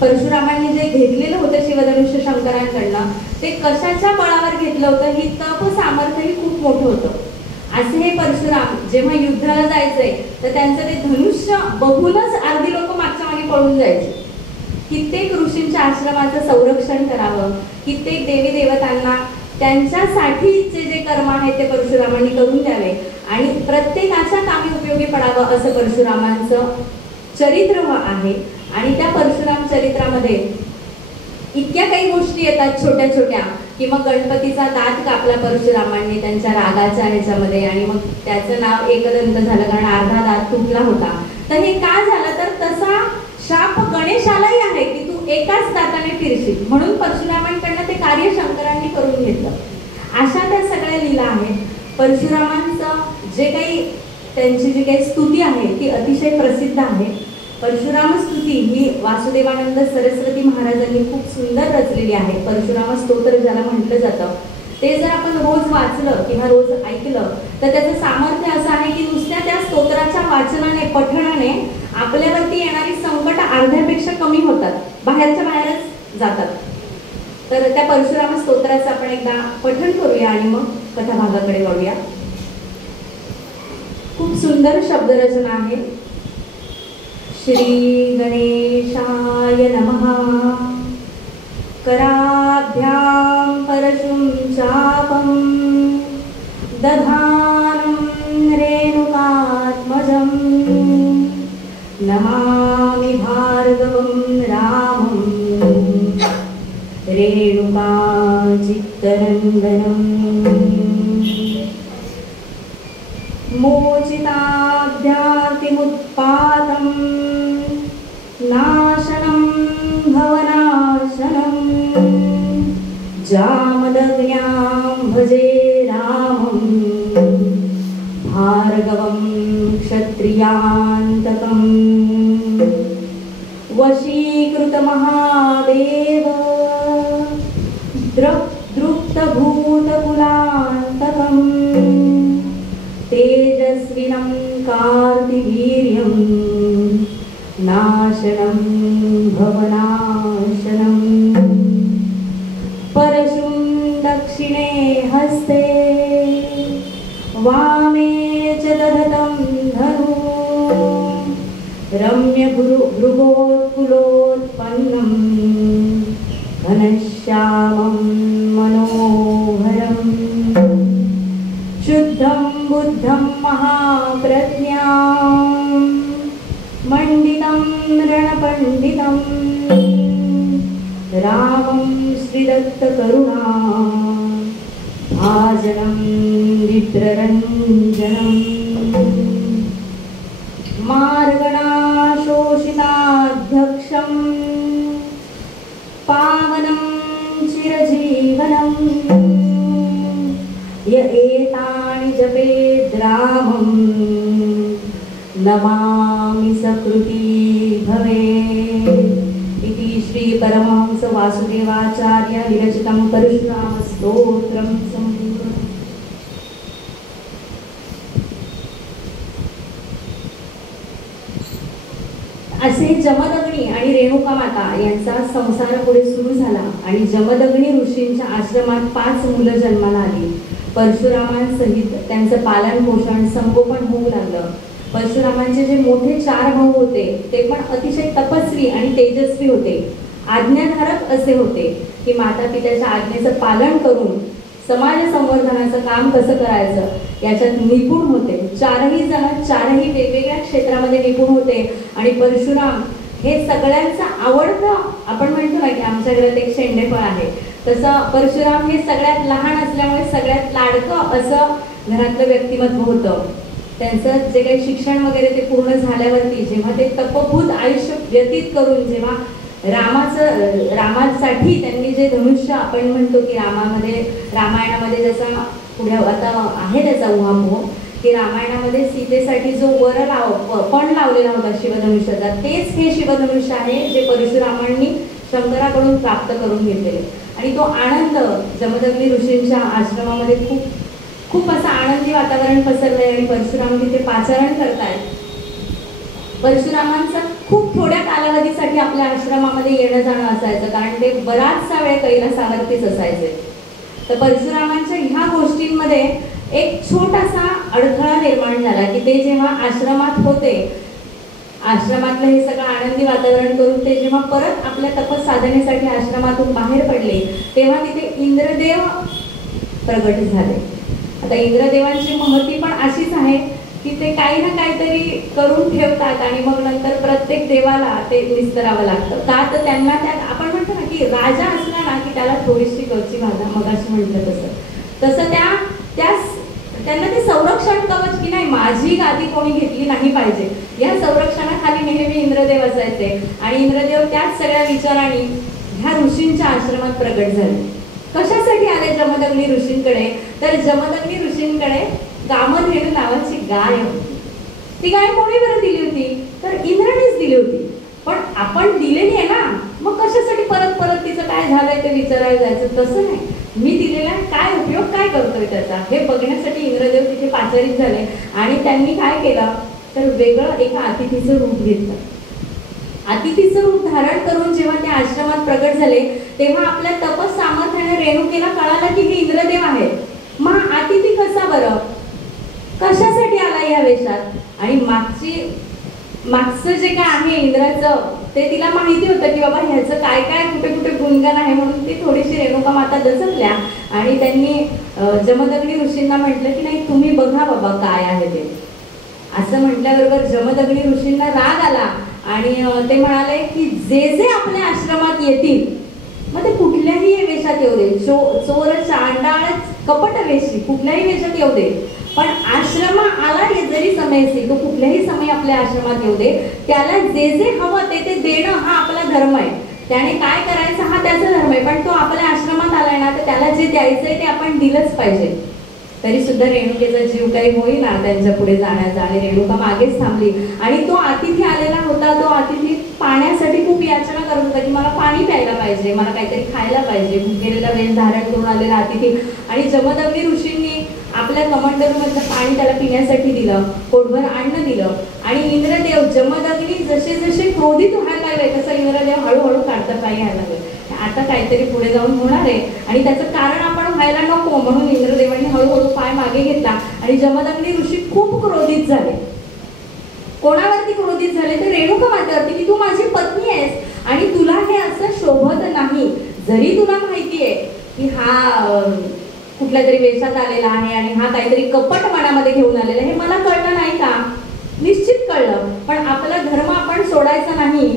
परशुरामांनी जे घेतलेलं होतं शिवधनुष्य शंकरांकडनं, ते कशाच्या बळावर घेतलं होतं? ही तप सामर्थ्यही खूप मोठं होतं. असे हे परशुराम जेव्हा युद्धाला जायचंय तर त्यांचं ते धनुष्य बघूनच अर्धी लोक मागच्या मागे पळून जायचे. कित्येक ऋषींच्या आश्रमाचं संरक्षण करावं, कित्येक देवी देवतांना त्यांच्यासाठीचे जे कर्म आहेत ते परशुरामांनी करून द्यावे आणि प्रत्येकाच्या कामी उपयोगी पडावं असं परशुरामांचं चरित्र आहे. आणि त्या परशुराम चरित्रामध्ये इतक्या काही गोष्टी येतात छोट्या छोट्या, की मग गणपतीचा दात कापला परशुरामांनी त्यांच्या रागाच्या ह्याच्यामध्ये आणि मग त्याचं नाव एकदंत झालं कारण अर्धा दात तुटला होता. तर हे का झालं? तर तसा शाप गणेशालाही आहे की तू एकाच दाताने फिरशील, म्हणून परशुरामांकडनं ते कार्य शंकरांनी करून घेतलं. अशा त्या सगळ्या लीला आहेत. परशुरामांचं जे काही त्यांची जी काही स्तुती आहे ती अतिशय प्रसिद्ध आहे. परशुराम स्तुती ही वासुदेवानंद सरस्वती महाराजांनी खूप सुंदर रचलेली आहे. परशुराम स्तोत्र ज्याला म्हटलं जातं, ते जर आपण रोज वाचलं किंवा रोज ऐकलं तर त्याचं सामर्थ्य असं आहे की नुसत्या त्या स्तोत्राच्या वाचनाने, पठणाने आपल्यावरती येणारी संकट अर्ध्यापेक्षा कमी होतात, बाहेरच्या बाहेरच जातात. तर त्या परशुराम स्तोत्राचं आपण एकदा पठण करूया आणि मग कथाभागाकडे वळूया. खूप सुंदर शब्दरचना आहे. श्री गणेशाय नमः. कराभ्यां परशुं चापं दधानं रेणुकात्मजं नमामि भार्गवं रामं रेणुका चित्तनन्दनं. मोचिताभ्यातिमुत्पातं नाशनं भवनाशनं जामदग्न्यां भजे रामं भार्गवं क्षत्रियान्तकं. वशीकृतमहादेव दृप्तभूतकुलान्तकं तेजस्विनं कार्तिवीर्यं नाशनं भवनाशनं. परशुं दक्षिणे हस्ते वामे च दधतं धनु रम्यभृगोत्कुलोत्पन्नं घनश्यामं मनोहरम्. शुद्धं बुद्धं महाप्रज्ञां मंडितं रणपंडितं रामं श्रीदत्तकरुणा भाजनं विप्ररञ्जनं. मार्गणाशोषिताध्यक्षं पावनं चिरजीवनं य एतानि जपेद् रामं नमामि सकृती भवेत्. इति श्री परमहंस वासुदेवाचार्य विरचितं परशुराम स्तोत्रं संपूर्णम्. असे जमदग्नी आणि रेणुका माता यांचा संसार पुढे सुरू झाला आणि जमदग्नी ऋषींच्या आश्रमात 5 मुलं जन्माला आली. परशुरामांसहित त्यांचं पालन पोषण संगोपन होऊ लागलं. परशुरामांचे जे मोठे 4 भाऊ होते ते पण अतिशय तपस्वी आणि तेजस्वी होते. आज्ञाधारक असे होते की माता पित्याच्या आज्ञेचं पालन करून समाज संवर्धनाचं काम कसं करायचं याच्यात निपुण होते. 4ही जण 4ही वेगवेगळ्या क्षेत्रामध्ये निपुण होते आणि परशुराम हे सगळ्यांचं आवडतं. आपण म्हणतो ना की आमच्या घरात एक शेंडेफळ आहे, तसं परशुराम हे सगळ्यात लहान असल्यामुळे सगळ्यात लाडकं असं घरातलं व्यक्तिमत्व होतं. त्यांचं जे काही शिक्षण वगैरे ते पूर्ण झाल्यावरती जेव्हा ते तपभूत आयुष्य व्यतीत करून जेव्हा रामासाठी त्यांनी जे धनुष्य, आपण म्हणतो की रामायणामध्ये जसा पुढे आता आहे त्याचा उहापोह, की रामायणामध्ये सीतेसाठी जो पण लावलेला होता शिवधनुष्याचा, तेच हे शिवधनुष्य आहे जे परशुरामांनी शंकराकडून प्राप्त करून घेतलेले. आणि तो आनंद जमदग्नी ऋषींच्या आश्रमामध्ये खूप असं आनंदी वातावरण पसरलंय. आणि परशुराम तिथे पाचारण करतायत. परशुरामांचं खूप थोड्या कालावधीसाठी आपल्या आश्रमामध्ये येणं जाणं असायचं, कारण ते बराचसा वेळ कैलासावरतीच असायचे. तर परशुरामांच्या ह्या गोष्टींमध्ये एक छोटासा अडथळा निर्माण झाला, की ते जेव्हा आश्रमात होते, आश्रमातलं हे सगळं आनंदी वातावरण करून ते जेव्हा परत आपल्या तपस साधनेसाठी आश्रमातून बाहेर पडले, तेव्हा तिथे इंद्रदेव प्रगट झाले. आता इंद्रदेवांची महती पण अशीच आहे की ते काही ना काहीतरी करून ठेवतात आणि मग नंतर प्रत्येक देवाला ते विस्तरावं लागतं. का तर त्यांना त्यात आपण म्हणतो ना की राजा असला ना की त्याला थोडीशी कवची भाजा, मगाशी म्हटलं तसं त्यांना ते संरक्षण कवच, की नाही माझी गादी कोणी घेतली नाही पाहिजे, या संरक्षणाखाली नेहमी इंद्रदेव असायचे. आणि इंद्रदेव त्याच सगळ्या विचारांनी ह्या ऋषींच्या आश्रमात प्रगट झाले. कशासाठी आले जमदग्नी ऋषींकडे? तर जमदग्नी ऋषींकडे कामधेनू नावाची गाय होती. ती गाय कोणी बरं दिली होती? तर इंद्रानेच दिली होती. पण आपण दिलेली आहे ना, मग कशासाठी परत परत तिचं काय झालंय ते विचारायला जायचं? तसं नाही, मी दिलेला काय उपयोग काय करतोय त्याचा हे बघण्यासाठी इंद्रदेव तिथे पाचारित झाले. आणि त्यांनी काय केलं तर वेगळं एका अतिथीचं रूप घेतलं. अतिथीचं रूप धारण करून जेव्हा त्या आश्रमात प्रगट झाले, तेव्हा आपल्या तपस सामर्थ्याने रेणुकेला कळालं की हे इंद्रदेव आहे. मग अतिथी कसा बरं, कशासाठी आला या वेशात? आणि मागचं जे काय आहे इंद्राचं, ते तिला माहिती होतं की बाबा ह्याचं काय काय कुठे कुठे गुणगान आहे. म्हणून ती थोडीशी रेणुका माता दचकल्या आणि त्यांनी जमदग्नी ऋषींना म्हटलं की नाही तुम्ही बघा बाबा काय आहे ते. असं म्हटल्याबरोबर जमदग्नी ऋषींना राग आला आणि ते म्हणाले की जे आपल्या आश्रमात येतील, मग ते कुठल्याही वेशात येऊ दे, चोर चांडाळ कपट वेशी कुठल्याही वेशात येऊ दे, पण आश्रमा आला जरी समय असेल, तो कुठल्याही समय आपल्या आश्रमात येऊ दे, त्याला जे हवं ते देणं हा आपला धर्म आहे. त्याने काय करायचं हा त्याचा धर्म आहे. पण तो आपल्या आश्रमात आलाय ना, तर त्याला जे द्यायचंय ते आपण दिलंच पाहिजे. तरी सुद्धा रेणुकेचा जीव काही होईना त्यांच्या पुढे जाण्याचा आणि रेणुका मागेच थांबली. आणि तो अतिथी आलेला होता, तो अतिथी पाण्यासाठी खूप याचना करत होता की मला पाणी प्यायला पाहिजे, मला काहीतरी खायला पाहिजे. भुकेलेला वेश धारण करून आलेला अतिथी. आणि जमदग्नी ऋषींनी आपल्या कमंडलूमधलं पाणी त्याला पिण्यासाठी दिलं, पोटभर अन्न दिलं. आणि इंद्रदेव जमदग्नी जसे क्रोधित व्हायला लागले, तसं इंद्रदेव हळूहळू काढता पायी यायला लागले. आता काहीतरी पुढे जाऊन होणार आहे आणि त्याचं कारण आपण व्हायला नको, म्हणून इंद्रदेवांनी हळूहळू पाय मागे घेतला. आणि जमदग्नी ऋषी खूप क्रोधित झाले. कोणावरती क्रोधित झाले? तर रेणुका मातेवरती, की तू माझी पत्नी आहेस आणि तुला हे असं शोभत नाही. जरी तुला माहिती आहे की हा कुठल्या तरी वेशात आलेला आहे आणि हा काहीतरी कपट मनामध्ये घेऊन आलेला, हे मला कळलं नाही का? निश्चित कळलं, पण आपला धर्म आपण सोडायचा नाही,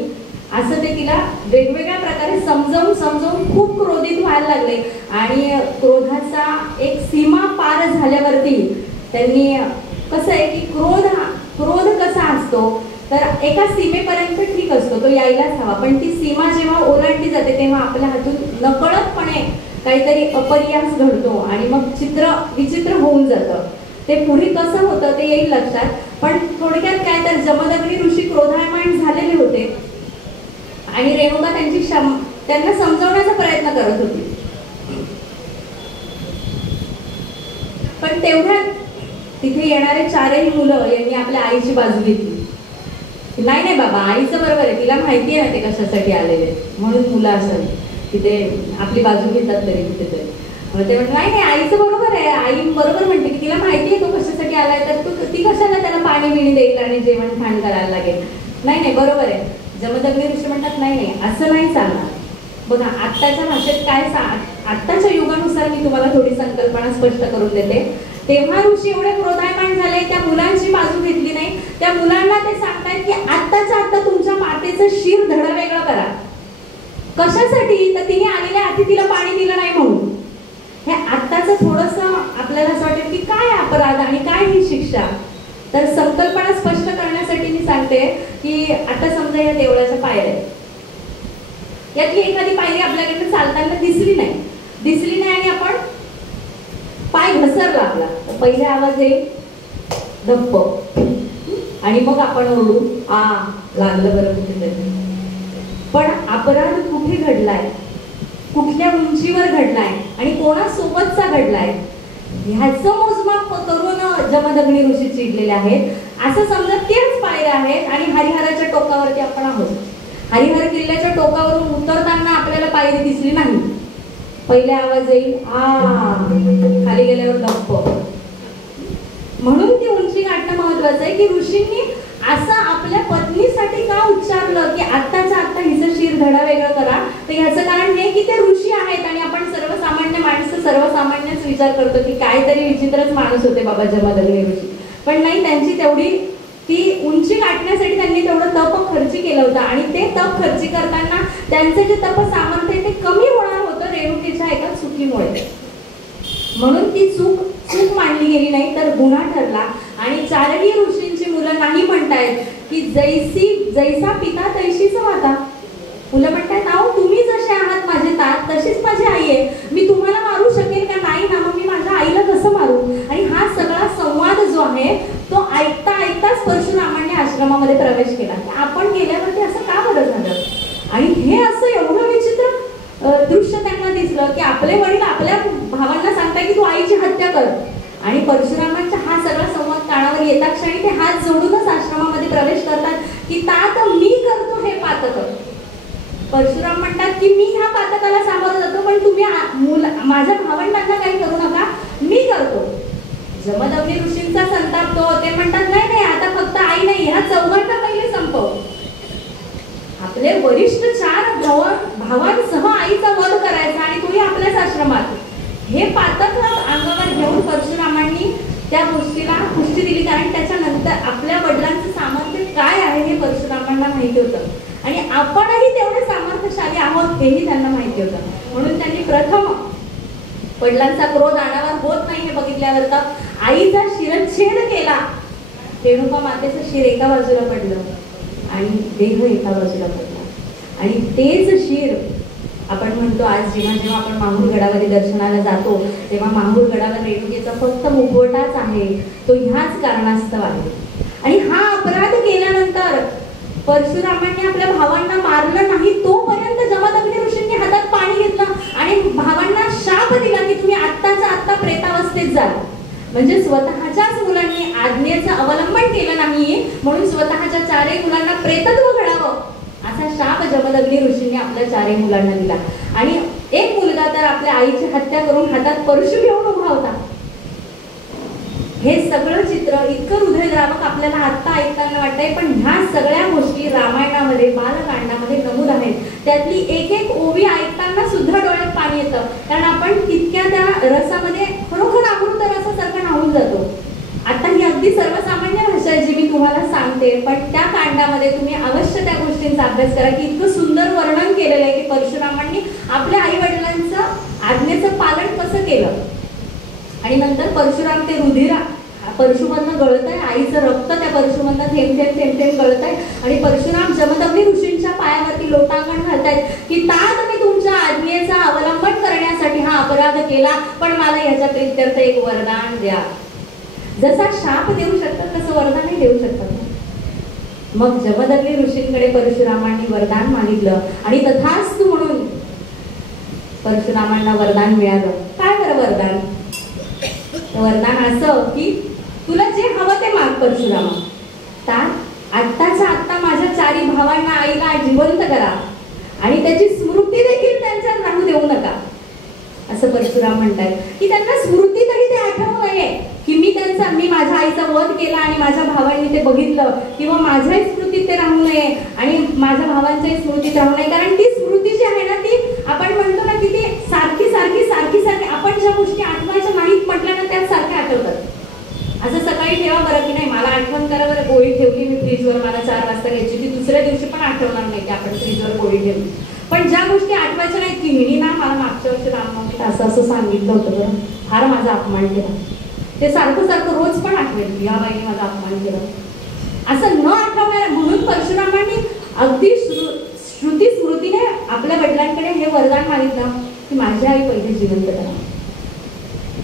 असं ते तिला वेगवेगळ्या प्रकारे समजावून खूप क्रोधित व्हायला लागले. आणि क्रोधाचा एक सीमा पार झाल्यावरती त्यांनी, कसं आहे की क्रोध कसा असतो तर एका सीमेपर्यंत ठीक असतो, तो यायलाच हवा. पण ती सीमा जेव्हा ओलांडली जाते तेव्हा आपल्या हातून नकळतपणे काहीतरी अपरियास घडतो आणि मग विचित्र होऊन जातं. ते पुढे कसं होतं ते येईल लक्षात. पण थोडक्यात काय तर जमदग्नी ऋषी क्रोधायमान झालेले होते आणि रेणुका त्यांना समजावण्याचा प्रयत्न करत होती. पण तेवढ्यात तिथे येणारे चारही मुलं यांनी आपल्या आईची बाजू घेतली. नाही बाबा, आईचं बरोबर आहे, तिला माहिती आहे ते कशासाठी आलेले, म्हणून मुलं असं तिथे आपली बाजू घेतात तरी कुठेतरी. ते म्हणतात नाही आईचं बरोबर आहे, आई बरोबर म्हणते की तिला माहिती आहे तो कशासाठी आलाय, तर ती कशाला त्याला पाणी बिणी देईल आणि जेवण खाण करायला लागेल. नाही बरोबर आहे. जमदग्नी ऋषी म्हणतात नाही असं नाही चालणार. बघा आत्ताच्या भाषेत काय आत्ताच्या युगानुसार मी तुम्हाला थोडी संकल्पना स्पष्ट करून देते. तेव्हा ऋषी एवढे क्रोधायमान झाले, त्या मुलांची बाजू घेतली नाही. त्या मुलांना ते सांगतायत की आत्ताच्या आत्ता तुमच्या मातेचं शिर धड वेगळं करा. कशासाठी? तर तिने आलेल्या अतिथीला पाणी दिलं नाही म्हणून. हे आत्ताचं थोडंसं आपल्याला असं वाटेल की काय अपराध आणि काय ही शिक्षा. तर संकल्पना स्पष्ट करण्यासाठी मी सांगते की आता समजा या देवळाच्या पायऱ्या, यातली एखादी पायरी आपल्याकडे चालताना दिसली नाही आणि आपण पाय घसरला आपला, तर पहिले आवाज येईल धप्प, आणि मग आपण ओरडू आ लागलं बरं कुठेतरी. पण अपराध कुठे घडलाय, कुठल्या उंचीवर घडलाय आणि कोणासोबतचा घडलाय ह्याचं मोजमाप करून जमदग्नी ऋषी चिडलेले आहेत. असं समजत तेच पायऱ्या आहेत आणि हरिहराच्या टोकावरती आपण आहोत. हरिहर किल्ल्याच्या टोकावरून उतरताना आपल्याला पायरी दिसली नाही. पहिले आवाज येईल आ, खाली गेल्यावर धप्प. म्हणून ती उंची गाठणं महत्वाचं आहे की ऋषींनी असं आपल्या पत्नीसाठी का उच्चारलं की आत्ताच्या आत्ता हिचं शिर धडा वेगळं करा. तर ह्याचं कारण हे की ते ऋषी आहेत आणि आपण सर्वसामान्य माणसं सर्वसामान्यच विचार करतो की काहीतरी विचित्रच माणूस होते बाबा जमदग्नी ऋषी. पण नाही, त्यांची तेवढी ती उंची गाठण्यासाठी त्यांनी तेवढं तप खर्ची केलं होतं आणि ते तप खर्ची करताना त्यांचं जे तप सामर्थ्य ते कमी होणार होतं रेणुकेच्या एका चुकीमुळे. म्हणून ती चूक मानली गेली नाही तर गुन्हा ठरला. आणि चारही ऋषींची मुलं नाही म्हणतायत की जैसा पिता तैशीच माता. मुलं म्हणतायत अहो तुम्ही जसे आहात माझे तात तशीच माझी आई आहे, मी तुम्हाला मारू शकेल का? नाही ना, मग मी माझ्या आईला कसं मारू? आणि हा सगळा संवाद जो आहे तो ऐकताच परशुरामांनी आश्रमामध्ये प्रवेश केला. आपण गेल्यावरती असं का बरं झालं? आणि हे असं एवढं विचित्र दृश्य त्यांना दिसलं की आपले वडील आपल्या भावांना सांगताय की तू आईची हत्या कर. आणि परशुरामांचा हा सगळा संवाद कानावर येता क्षणी ते हात जोडूनच आश्रमामध्ये प्रवेश करतात की तात मी करतो हे पातक. परशुराम म्हणतात की मी ह्या पातकाला सामोरं जातो पण तुम्ही माझ्या भावंडांना काही करू नका, मी करतो. जमदग्नी ऋषींचा संताप तो, ते म्हणतात नाही आता फक्त आई नाही, ह्या चौघांना पहिले संपव. आपले वरिष्ठ 4 भावांसह आईचा वध करायचा आणि तोही आपल्याच आश्रमात. हे पातक अंगावर घेऊन परशुरामांनी त्या गोष्टीला पुष्टी दिली. कारण त्याच्यानंतर आपल्या वडिलांचं सामर्थ्य काय आहे हे परशुरामांना माहिती होतं आणि आपणही तेवढे सामर्थ्यशाली आहोत हेही त्यांना माहिती होतं. म्हणून त्यांनी प्रथम वडिलांचा क्रोध अनावर होत नाही हे बघितल्यावर तर आईचा शिरच्छेद केला. रेणुका मातेचं शिर एका बाजूला पडलं आणि देह एका बाजूला पडला. आणि तेच शिर आपण म्हणतो आज जेव्हा आपण माहूरगडावरी दर्शनाला जातो तेव्हा माहूरगडावर रेणुकेचा फक्त मुखवटाच आहे, तो ह्याच कारणास्तव आहे. आणि हा अपराध केल्यानंतर परशुरामांनी आपल्या भावांना मारलं नाही तोपर्यंत जमदग्नी ऋषींनी हातात पाणी घेतलं आणि भावांना शाप दिला की तुम्ही आत्ताच्या आत्ता प्रेतावस्थेत जाल. म्हणजे स्वतःच्याच मुलांनी आज्ञेचं अवलंबन केलं नाही म्हणून स्वतःच्या 4ही मुलांना प्रेतत्व घडावं असा शाप जमदग्नी ऋषींनी आपल्या 4ही मुलांना दिला. आणि एक मुलगा तर आपल्या आईची हत्या करून हातात परशु घेऊन उभा होता. हे सगळं चित्र इतकं हृदयद्रावक आपल्याला आत्ता ऐकताना वाटतंय, पण ह्या सगळ्या गोष्टी रामायणामध्ये बालकांडामध्ये नमूद आहेत. त्यातली एक ओवी ऐकताना सुद्धा डोळ्यात पाणी येतं कारण आपण तितक्या त्या रसामध्ये खरोखर अमृत रसासारखं न्हावून जातो. आता ही अगदी सर्वसामान्य भाषा आहे जी मी तुम्हाला सांगते, पण त्या कांडामध्ये तुम्ही अवश्य त्या गोष्टींचा अभ्यास करा की इतकं सुंदर वर्णन केलेलं आहे की परशुरामांनी आपल्या आई वडिलांचं आज्ञेचं पालन कसं केलं. आणि नंतर परशुराम ते रुधिर परशुमधनं गळत आहे, आईचं रक्त त्या परशुमधनं थेंब थेंब गळत आहे आणि परशुराम जमदग्नी ऋषींच्या पायावरती लोटांगण घालतायत की तात मी तुमच्या आज्ञेचा अवलंबन करण्यासाठी हा अपराध केला, पण मला याच्या प्रित्यर्थ एक वरदान द्या. जसा शाप देऊ शकतात तसं वरदानही देऊ शकतात. मग जमदग्नी ऋषींकडे परशुरामांनी वरदान मागितलं आणि तथास्तु म्हणून परशुरामांना वरदान मिळालं. काय बरं वरदान? वरदान असं की तुला जे हवं ते माग परशुरामा. आत्ताच्या आत्ता माझ्या 4ही भावांना आईला जिवंत करा आणि त्याची स्मृती देखील त्यांच्यात राहू देऊ नका असं परशुराम म्हणतात की त्यांना स्मृतीतही ते आठवू नये की मी माझ्या आईचा वध केला आणि माझ्या भावांनी ते बघितलं, किंवा माझ्याही स्मृतीत ते राहू नये आणि माझ्या भावांच्याही स्मृतीत राहू नये. कारण ती स्मृती जी आहे ना ती आपण म्हणतो ना की ती सारखी आपण ज्या गोष्टी आठवायच्या नाहीत म्हटल्या ना त्याच सारख्या आठवतात. असं सकाळी ठेवा बरं की नाही मला आठवण करा बरं, गोळी ठेवली मी फ्रीजवर, मला 4 वाजता घ्यायची, ती दुसऱ्या दिवशी पण आठवणार नाही की आपण फ्रीजवर गोळी ठेवली. पण ज्या गोष्टी आठवायच्या नाहीत की हिनी ना मला मागच्या वर्षी रामनवमीत असं सांगितलं होतं बरं, फार माझा अपमान केला, ते सारखं रोज पण आठवेल की या बाईने माझा अपमान केला. असं न आठवणार म्हणून परशुरामांनी अगदी श्रुती स्मृतीने आपल्या वडिलांकडे हे वरदान मागितलं की माझी आई पहिले जिवंत करा.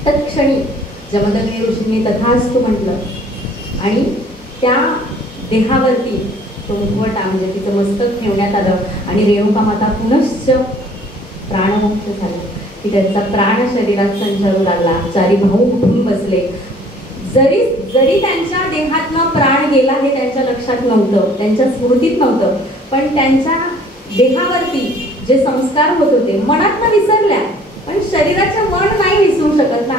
तत्क्षणी जमदग्नी ऋषींनी तथास्तु म्हटलं आणि त्या देहावरती तो मुखवटा म्हणजे तिचं मस्तक ठेवण्यात आलं आणि रेणुका माता पुनश्च प्राणमुक्त झाला की त्यांचा प्राण शरीरात संचारू लागला. चारी भाऊ उठून बसले. जरी जरी त्यांच्या देहातनं प्राण गेला हे त्यांच्या लक्षात नव्हतं, त्यांच्या स्मृतीत नव्हतं, पण त्यांच्या देहावरती जे संस्कार होत होते मनात विसरल्या, पण शरीराचं मन नाही विसरू शकत ना.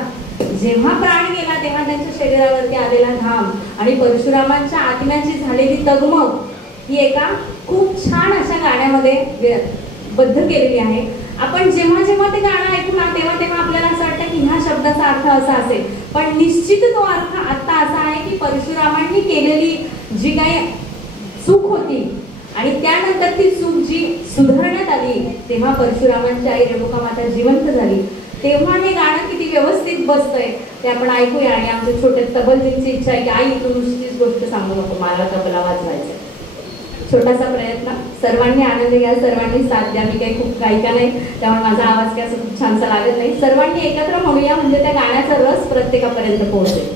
जेव्हा प्राण गेला तेव्हा त्यांच्या शरीरावरती आलेला घाम आणि परशुरामांच्या आत्म्याची झालेली तगमग ही एका खूप छान अशा गाण्यामध्ये बद्ध केलेली आहे. आपण जेव्हा जेव्हा ते गाणं ऐकू ना तेव्हा तेव्हा आपल्याला असं वाटतं की ह्या शब्दाचा अर्थ असा असेल, पण निश्चित तो अर्थ आता असा आहे की परशुरामांनी केलेली जी काही चूक होती आणि त्यानंतर ती चूक जी सुधारण्यात आली तेव्हा परशुरामांची आई रेणुका माता जिवंत झाली. तेव्हा हे गाणं किती व्यवस्थित बसतंय ते आपण ऐकूया. आणि आमच्या छोट्या तबलजींची इच्छा आहे की आई तू नुसतीच गोष्ट सांगू नको, मला तबला वाजवायचं. छोटासा प्रयत्न, सर्वांनी आनंद घ्या, सर्वांनी साथ द्या. मी काही खूप गायिका नाही त्यामुळे माझा आवाज काय असं खूप छानसा लागत नाही. सर्वांनी एकत्र म्हणूया म्हणजे त्या गाण्याचा रस प्रत्येकापर्यंत पोहोचेल.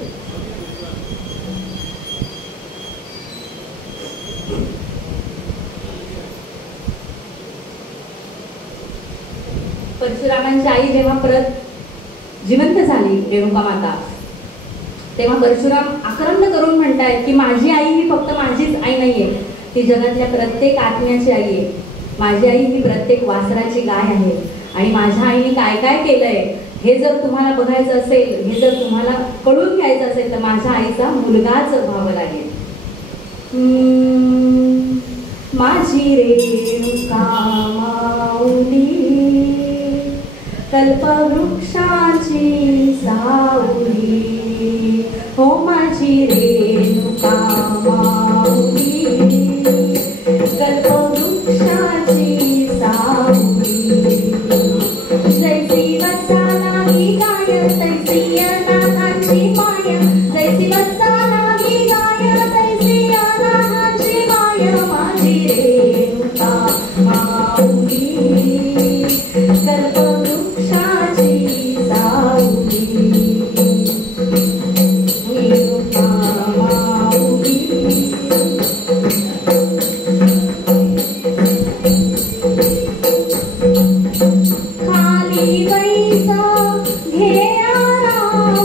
परशुरामांची आई जेव्हा परत जिवंत झाली रेणुका माता, तेव्हा परशुराम आक्रमण करून म्हणतायत की माझी आई ही फक्त माझीच आई नाहीये, ती जगातल्या प्रत्येक आत्म्याची आई आहे. माझी आई ही प्रत्येक वासराची गाय आहे आणि माझ्या आईने काय काय केलंय हे जर तुम्हाला बघायचं असेल, हे जर तुम्हाला कळून घ्यायचं असेल तर माझ्या आईचा मुलगाच व्हावं लागेल. माझी रेणुका माऊली कल्पवृक्षाची सावली, हो माझी रेणुका माऊली कल्पवृक्षाची सावली. जैसी वत्साला ही गाय तैसी अनाथांची माय, जैसी वत्साला ही गाय तैसी अनाथांची माय, माझी रेणुका माऊली कल्पवृक्षाची सावली. रेणुका माऊली खाली बैसा घे आराम,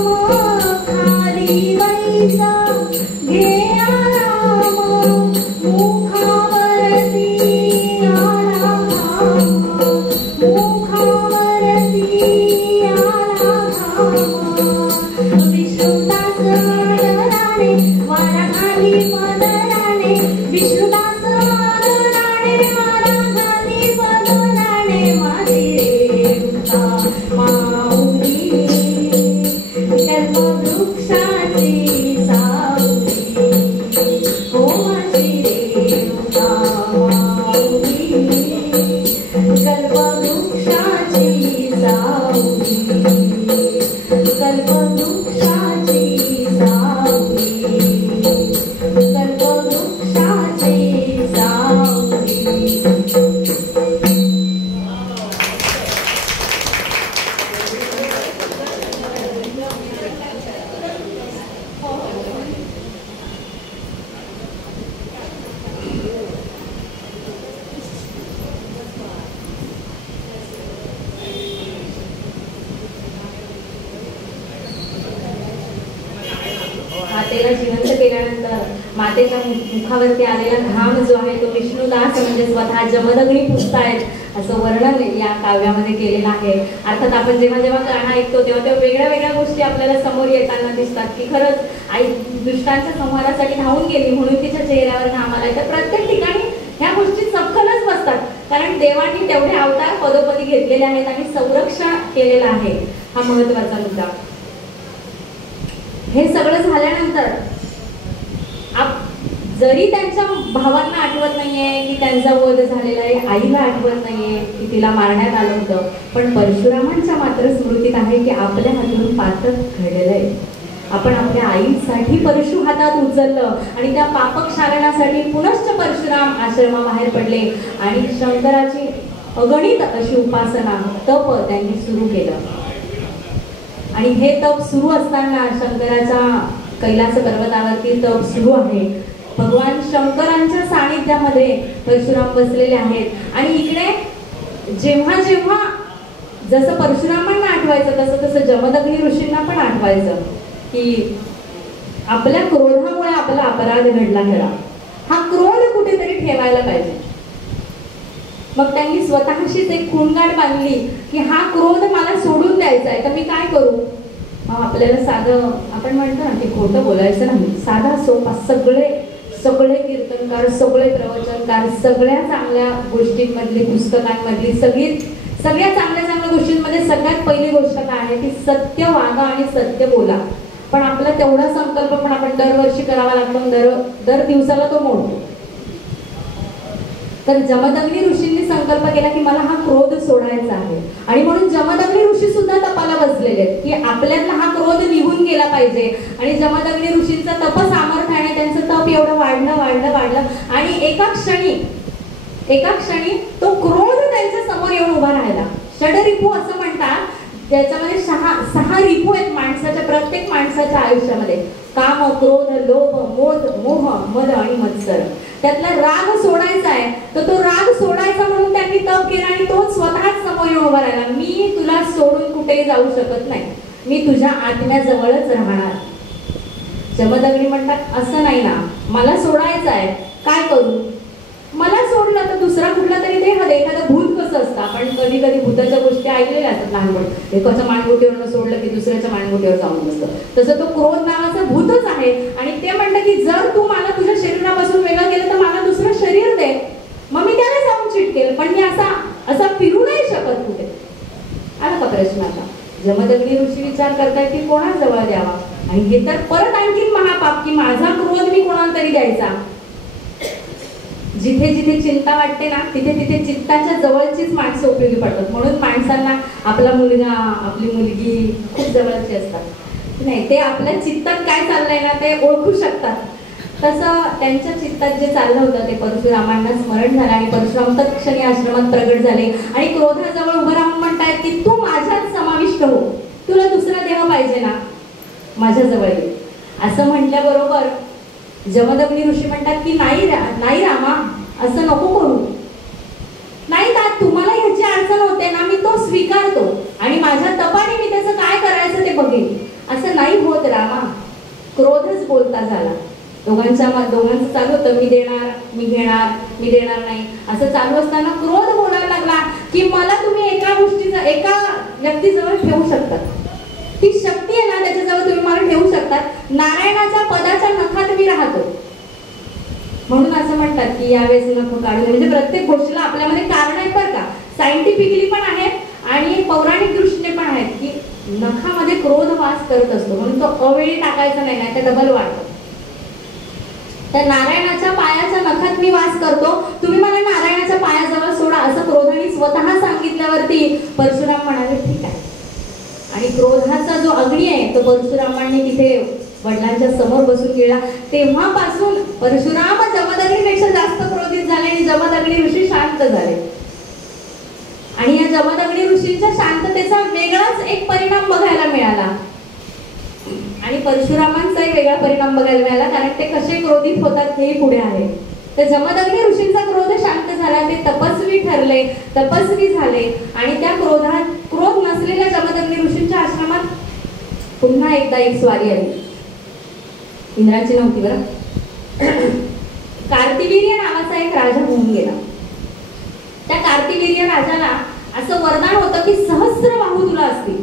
खाली बैसा घे आराम, मुखावरती आला घाम, मुखावरती आला घाम. विष्णुदास आदराने वारा खाली पदराने, विष्णुदास आदराने वारा खाली पदराने, माझी रेणुका माऊली कल्पवृक्षाची सावली, हो माझी रेणुका माऊली कल्पवृक्षाची सावली, कल्पवृक्षाची सावली, कल्पवृक्षाची सावली. मातेला जिवंत केल्यानंतर मातेच्या मुखावरती आलेला घाम जो आहे तो विष्णुदास म्हणजे स्वतः जमदग्नी पुसतायत असं वर्णन या काव्यामध्ये केलेलं आहे. अर्थात आपण जेव्हा जेव्हा गाणं ऐकतो तेव्हा तेव्हा वेगळ्या वेगळ्या गोष्टी आपल्याला समोर येताना दिसतात की खरंच आई दुष्टांच्या संहारासाठी धावून गेली म्हणून तिच्या चेहऱ्यावर घाम आलाय. तर प्रत्येक ठिकाणी ह्या गोष्टी सखलच बसतात, कारण देवांनी तेवढे अवतार पदोपदी घेतलेले आहेत आणि संरक्षण केलेलं आहे. हा महत्वाचा मुद्दा. हे सगळं झाल्यानंतर जरी त्यांच्या भावांना आठवत नाहीये की त्यांचा वध झालेला आहे, आईला आठवत नाहीये की तिला मारण्यात आलं होतं, पण परशुरामांच्या मात्र स्मृतीत आहे की आपल्या हातून पातक घडलेलं आहे. आपण आपल्या आईसाठी परशु हातात उचललं आणि त्या पापक क्षालनासाठी पुनश्च परशुराम आश्रमाबाहेर पडले आणि शंकराची अगणित अशी उपासना तप त्यांनी सुरू केलं. आणि हे तप सुरू असताना शंकराच्या कैलास पर्वतावरती तप सुरू आहे. भगवान शंकरांच्या सानिध्यामध्ये परशुराम बसलेले आहेत. आणि इकडे जेव्हा जेव्हा जसं परशुरामांना आठवायचं तसं तसं जमदग्नी ऋषींना पण आठवायचं की आपल्या क्रोधामुळे आपला अपराध घडला खरा, हा क्रोध कुठेतरी ठेवायला पाहिजे. मग त्यांनी स्वतःशीच एक खूणगाठ बांधली की हा क्रोध मला सोडून द्यायचा आहे, तर मी काय करू. आपल्याला साधं आपण म्हणतो ना की खोटं बोलायचं नाही, साधा सोपा सगळे सगळे कीर्तनकार, सगळे प्रवचनकार, सगळ्या चांगल्या गोष्टींमधली, पुस्तकांमधली सगळ्या चांगल्या गोष्टींमध्ये सगळ्यात पहिली गोष्ट काय आहे की सत्य वागा आणि सत्य बोला. पण आपला तेवढा संकल्प पण आपण दरवर्षी करावा लागतो, दर दिवसाला तो मोडतो. तर जमदग्नी ऋषींनी संकल्प केला की मला हा क्रोध सोडायचा आहे. आणि म्हणून जमदग्नी ऋषी सुद्धा तपाला बसलेले आहेत की आपल्यातला हा क्रोध निघून गेला पाहिजे. आणि जमदग्नी ऋषींचं तप सामर्थ्याने त्यांचं तप एवढं वाढलं आणि एका क्षणी तो क्रोध त्यांच्या समोर येऊन उभा राहिला. षडरिपू असं म्हणतात, ज्याच्यामध्ये सहा रिपू आहेत माणसाच्या, प्रत्येक माणसाच्या आयुष्यामध्ये. काम, क्रोध, लोभ, मोह, मद आणि मत्सर. त्यातला राग सोडायचा आहे, तर तो राग सोडायचा म्हणून त्यांनी तप केला आणि तोच स्वतःच समोर येऊन उभा राहिला. मी तुला सोडून कुठेही जाऊ शकत नाही, मी तुझ्या आत्म्याजवळच राहणार. जमदग्नी म्हणतात असं नाही ना, मला सोडायचं आहे, काय करू. मला सोडलं तर दुसरा कुठला तरी देह दे. एखादं भूत कसं असतं, आपण कधी कधी भूताच्या गोष्टी ऐकलेल्या असतात लहानपणी. एकाच्या मानगुटीवरनं सोडलं की दुसऱ्याच्या मानगुटीवर जाऊन बसतं. तसं तो क्रोध नावाचा भूतच आहे. आणि ते म्हणतं की जर तू मला तुझ्या शरीरापासून वेगळं केलं तर मला दुसरं शरीर दे, मग मी त्याला जाऊन चिटकेल. पण मी असा फिरू नाही शकत कुठे. आला का प्रश्न आता. जमदग्नी ऋषी विचार करतायत की कोणाजवळ द्यावा. आणि हे तर परत आणखी महापाप की माझा क्रोध मी कोणाला तरी द्यायचा. जिथे जिथे चिंता वाटते ना, तिथे तिथे चित्ताच्या जवळचीच माणसं उपयोगी पडतात. म्हणून माणसांना आपला मुलगा, आपली मुलगी खूप जवळची असतात नाही, ते आपल्या चित्तात काय चाललंय ना ते ओळखू शकतात. तसं त्यांच्या चित्तात जे चाललं होतं ते परशुरामांना स्मरण झालं. आणि परशुराम तत्क्षणी आश्रमात प्रगट झाले आणि क्रोधाजवळ उभं राहून म्हणतायत की तू माझ्यात समाविष्ट हो, तुला दुसरा देव पाहिजे ना, माझ्याजवळ ये. असं म्हटल्याबरोबर जमदग्नी ऋषी म्हणतात की नाही रामा, असं नको करू. नाही का, तुम्हाला ह्याची अडचण होते ना, मी तो स्वीकारतो आणि माझ्या तपाने मी त्याचं काय करायचं ते बघेन. असं नाही होत रामा. क्रोधच बोलता झाला. दोघांचं चालू होतं मी देणार, मी घेणार, मी देणार नाही असं चालू असताना क्रोध बोलायला लागला की मला तुम्ही एका व्यक्तीजवळ ठेवू शकतात. ती शक्ती आहे ना, त्याच्याजवळ तुम्ही मला ठेवू शकतात. नारायणाच्या पदाच्या नखात मी राहतो. म्हणून असं म्हणतात की यावेळेस नख काढून, म्हणजे प्रत्येक गोष्टीला आपल्यामध्ये कारण आहेत बरं का, सायंटिफिकली पण आहेत आणि पौराणिक दृष्टीने पण आहेत की नखामध्ये क्रोध वास करत असतो, म्हणून तो अवेळी टाकायचा नाही, नाही तर डबल वाढतो. तर नारायणाच्या पायाच्या नखात मी वास करतो, तुम्ही मला नारायणाच्या पायाजवळ सोडा, असं क्रोधाने स्वतः सांगितल्यावरती परशुराम म्हणाले ठीक आहे. आणि क्रोधाचा जो अग्नी आहे तो परशुरामांनी तिथे वडिलांच्या समोर बसून गेला. तेव्हापासून परशुराम जमदग्नीपेक्षा जास्त क्रोधित झाले आणि जमदग्नी ऋषी शांत झाले. आणि या जमदग्नी ऋषींच्या शांततेचा वेगळाच एक परिणाम बघायला मिळाला. आणि परशुरामांचा एक वेगळा परिणाम बघायला मिळाला, कारण ते कसे क्रोधित होतात हेही पुढे आहे. तर जमदग्नी ऋषींचा क्रोध शांत झाला, ते तपस्वी ठरले, तपस्वी झाले. आणि त्या क्रोध नसलेल्या जमदग्नी ऋषींच्या आश्रमात पुन्हा एकदा एक स्वारी आली. इंद्राची नव्हती बरं. कार्तिवीर्य नावाचा एक राजा होऊन गेला. त्या कार्तिवीर्य राजाला असं वरदान होतं की सहस्र बाहू तुला असतील.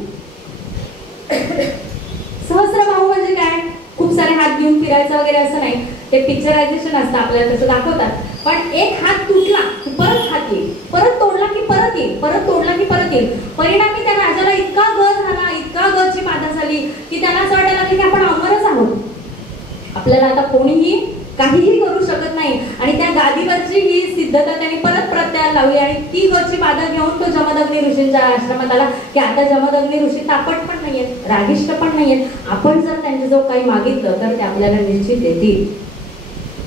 सहस्र बाहू म्हणजे काय, खूप सारे हात घेऊन फिरायचं वगैरे असं नाही, ते पिक्चरायझेशन असतं, आपल्याला तसं दाखवतात. पण एक हात तुटला की परत हात येईल, परत तोडला की परत येईल, परत तोडला की परत येईल. परिणामी त्या राजाला इतका ग झाला, इतका गची बाधा झाली की त्याला असं वाटायला लागलं की आपण अमरच आहोत, आपल्याला आता कोणीही काहीही करू शकत नाही. आणि त्या गादीवरची ही सिद्धता त्यांनी परत प्रत्यार लावली आणि ती गची बाधा घेऊन तो जमदग्नी ऋषींच्या आश्रमात आला की आता जमदग्नी ऋषी तापट पण नाहीयेत, रागिष्ट पण नाहीयेत, आपण जर त्यांच्याजवळ काही मागितलं तर ते आपल्याला निश्चित देतील.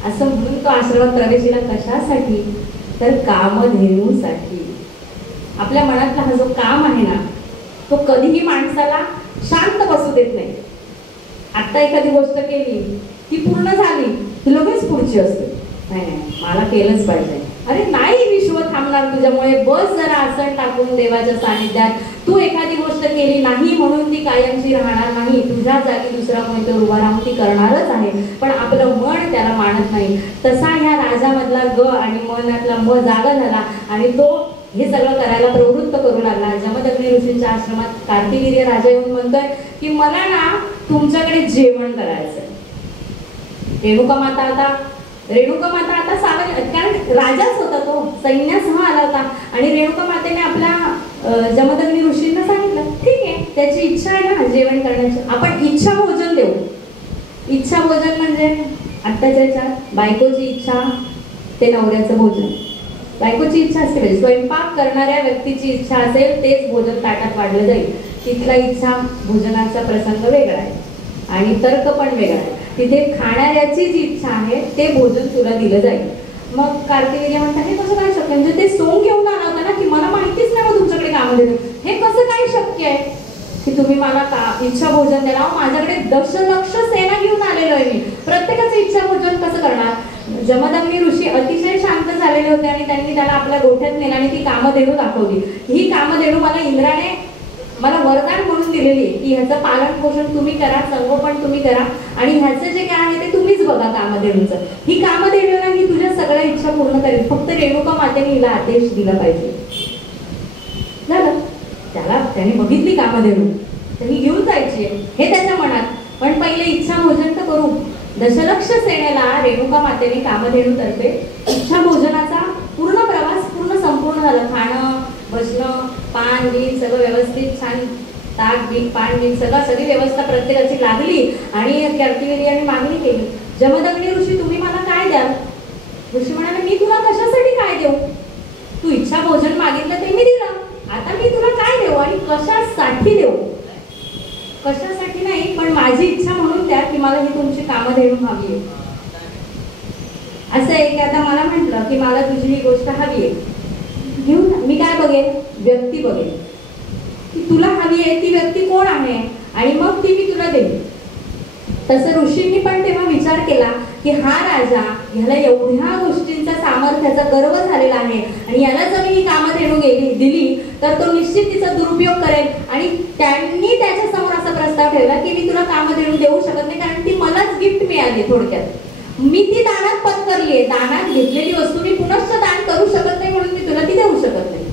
असं म्हणून तो आश्रमात प्रवेश केला. कशासाठी, तर कामधेनूसाठी. आपल्या मनातला हा जो काम आहे ना, तो कधीही माणसाला शांत बसू देत नाही. आता एखादी गोष्ट केली, ती पूर्ण झाली की लगेच पुढची असते. नाही नाही, मला केलंच पाहिजे. अरे नाही, विश्व थांबणार तुझ्यामुळे. बस जरा आसन टाकून देवाच्या सानिध्यात. तू एखादी गोष्ट केली नाही म्हणून ती कायमची राहणार नाही. तुझ्या जागी दुसरा कोणीतरी उभा राहून ती करणारच आहे. पण आपलं मन त्याला मानत नाही. तसा ह्या राजामधला ग आणि मनातला म जागा झाला आणि तो हे सगळं करायला प्रवृत्त करू लागला. जमदग्नी ऋषींच्या आश्रमात कार्तिवीर्य राजा येऊन म्हणतोय की मला ना तुमच्याकडे जेवण करायचंय. रेणुका माता आता सावध, कारण राजाच होता तो, सैन्यासह आला होता. आणि रेणुका मातेने आपल्या जमदग्नी ऋषींना सांगितलं ठीक आहे, त्याची इच्छा आहे ना जेवण करण्याची, आपण इच्छा भोजन देऊ. इच्छा भोजन म्हणजे आत्ताच्या बायकोची इच्छा ते नवऱ्याचं भोजन. बायकोची इच्छा असेल, स्वयंपाक करणाऱ्या व्यक्तीची इच्छा असेल तेच भोजन ताटात वाढलं जाईल. तिथला इच्छा भोजनाचा प्रसंग वेगळा आहे आणि तर्क पण वेगळा आहे. तिथे खाणाऱ्याची जी इच्छा आहे ते भोजन तुला दिलं जाईल. मग कार्तिवीर्य म्हणतात हे कसं काय शक्य, म्हणजे ते सोंग घेऊन आला होता ना की मला माहितीच नाही मग तुमच्याकडे काम देतो, हे कसं काय शक्य आहे की तुम्ही मला इच्छा भोजन द्यायला. माझ्याकडे दशलक्ष सेना घेऊन आलेलो आहे मी, प्रत्येकाचं इच्छा भोजन कसं करणार. जमदग्नी ऋषी अतिशय शांत झालेले होते आणि त्यांनी त्याला आपल्या गोठ्यात नेला आणि ती कामधेनू दाखवली. ही कामधेनू मला इंद्राने मला वरदान म्हणून दिलेली आहे की ह्याचं पालन पोषण तुम्ही करा, संगोपन तुम्ही करा आणि ह्याचं जे काय आहे ते तुम्हीच बघा कामधेनूचं. ही कामधेनू ना ही तुझ्या सगळ्या इच्छा पूर्ण करेल, फक्त रेणुका मातेने हिला आदेश दिला पाहिजे. झालं, त्याने बघितली कामधेनू, त्यांनी घेऊन जायची हे त्याच्या मनात. पण पहिले इच्छा भोजन तर करू. दशलक्ष सेनेला रेणुका मातेने कामधेनू तर्फे इच्छा भोजनाचा पूर्ण प्रवास संपूर्ण झाला. खाणं बसणं पान बीन सगळं व्यवस्थित छान, ताक बीक पान बीन सगळी व्यवस्था प्रत्येकाची लागली आणि कार्तिवीर्याने मागणी केली, जमदग्नी ऋषी तुम्ही मला काय द्याल. ऋषी म्हणाले मी तुला कशासाठी काय देऊ, तू इच्छा भोजन मागितलं ते मी दिलं, आता मी तुला काय देऊ आणि कशासाठी देऊ. कशासाठी नाही, पण माझी इच्छा म्हणून द्या की मला ही तुमची कामधेनू हवी आहे. असं आहे की आता मला म्हटलं की मला तुझी ही गोष्ट हवी आहे, घेऊन मी काय बघेन, व्यक्ती बघेन की तुला हवी आहे ती व्यक्ती कोण आहे आणि मग ती मी तुला देईन. तसं ऋषींनी पण तेव्हा विचार केला की हा राजा, ह्याला एवढ्या गोष्टींचा सामर्थ्याचा गर्व झालेला आहे आणि याला जर मी ही कामधेनू दिली तर तो निश्चित तिचा दुरुपयोग करेल. आणि त्यांनी त्याच्या समोर असा प्रस्ताव ठेवला की मी तुला कामधेनू देऊ शकत नाही, कारण ती मलाच गिफ्ट मिळाली. थोडक्यात मी ती दानात पत्करली आहे, दानात घेतलेली वस्तू मी पुनश्च दान करू शकत नाही म्हणून मी तुला ती देऊ शकत नाही.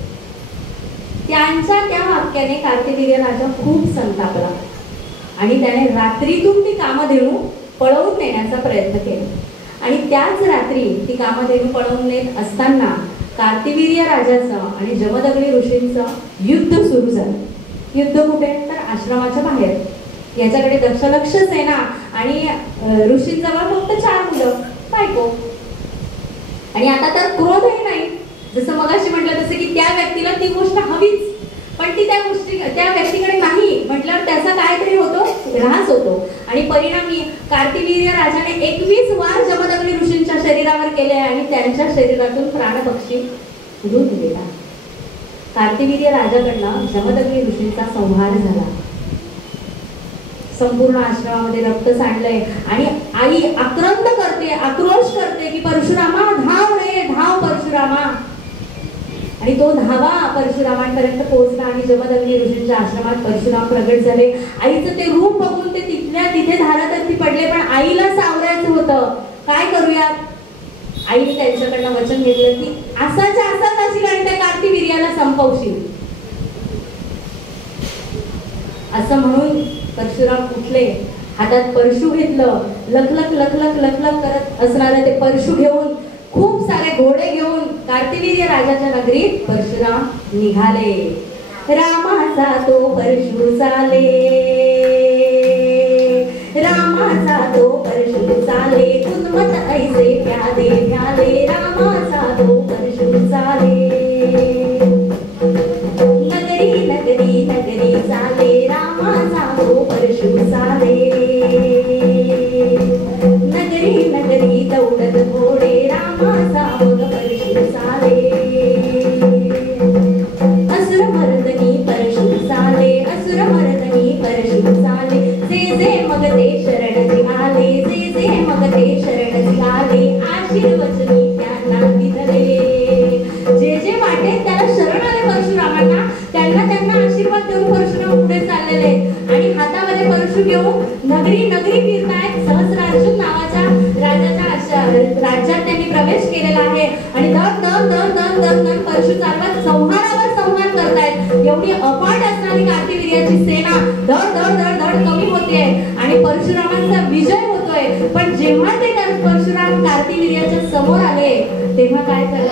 त्यांच्या त्या वाक्याने कार्तिवीर्य राजा खूप संतापला आणि त्याने रात्रीतून ती कामधेनू पळवून नेण्याचा प्रयत्न केला. आणि त्याच रात्री ती कामधेनू पळवून नेत असताना कार्तिवीर्य राजाचं आणि जमदग्नी ऋषींचं युद्ध सुरू झालं. युद्ध कुठे तर आश्रमाच्या बाहेर. याच्याकडे दशलक्ष सेना आणि ऋषींजवळ फक्त 4 मुलं बायको. आणि आता तर क्रोधही नाही, जसं मगाशी म्हटलं तसं की त्या व्यक्तीला ती गोष्ट हवीच, पण ती त्या व्यक्तीकडे नाही म्हटल्यावर त्याचा काहीतरी होतो, ऱ्हास होतो. आणि परिणामी कार्तिवीर्य राजाने 21 वार जमदग्नी ऋषींच्या शरीरावर केले आणि त्यांच्या शरीरातून प्राणपक्षी दूध गेला. कार्तिवीर्य राजाकडनं जमदग्नी ऋषींचा संहार झाला. संपूर्ण आश्रमामध्ये रक्त सांडलंय आणि आई आक्रंद करते, आक्रोश करते की परशुरामा धाव रे धाव परशुरामा. आणि तो धावा परशुरामांपर्यंत पोहोचला आणि जमदग्नी ऋषींच्या आश्रमात परशुराम प्रगट झाले. आईचं ते रूप बघून ते तिथल्या तिथे धारातर्थी पडले, पण आईला सावरायचं होतं. काय करूयात, आईने त्यांच्याकडनं वचन घेतलं की असाच्या असाच असेल आणि त्या कार्तिवीर्याला संपवशील. असं म्हणून परशुराम उठले, हातात परशु घेतलं, लखलख लखलख लखलख करत असणारे ते परशु घेऊन, खूप सारे घोडे घेऊन कार्तिवीर्य राजाच्या नगरीत परशुराम निघाले. रामाचा तो परशु चाले, रामाचा तो परशु चाले, उन्मत ऐसे प्याले प्याले, रामाचा तो परशु चाले. नगरी नगरी नगरी चाले, रामाचा तो परशु चाले. नगरी नगरी दौडत घोडे, रामाचा मग परशु चाले. नगरी नगरी फिरतायत. सहस्रार्जुन नावाच्या राज्यात त्यांनी प्रवेश केलेला आहे आणि दर परशु चालवत संहारावर संहार करतायत. एवढी अफाट असणारी कार्तिवीर्याची सेना धड कमी होते आणि परशुरामांचा विजय होतोय. पण जेव्हा ते परशुराम कार्तिवीर्याच्या समोर आले तेव्हा काय झालं?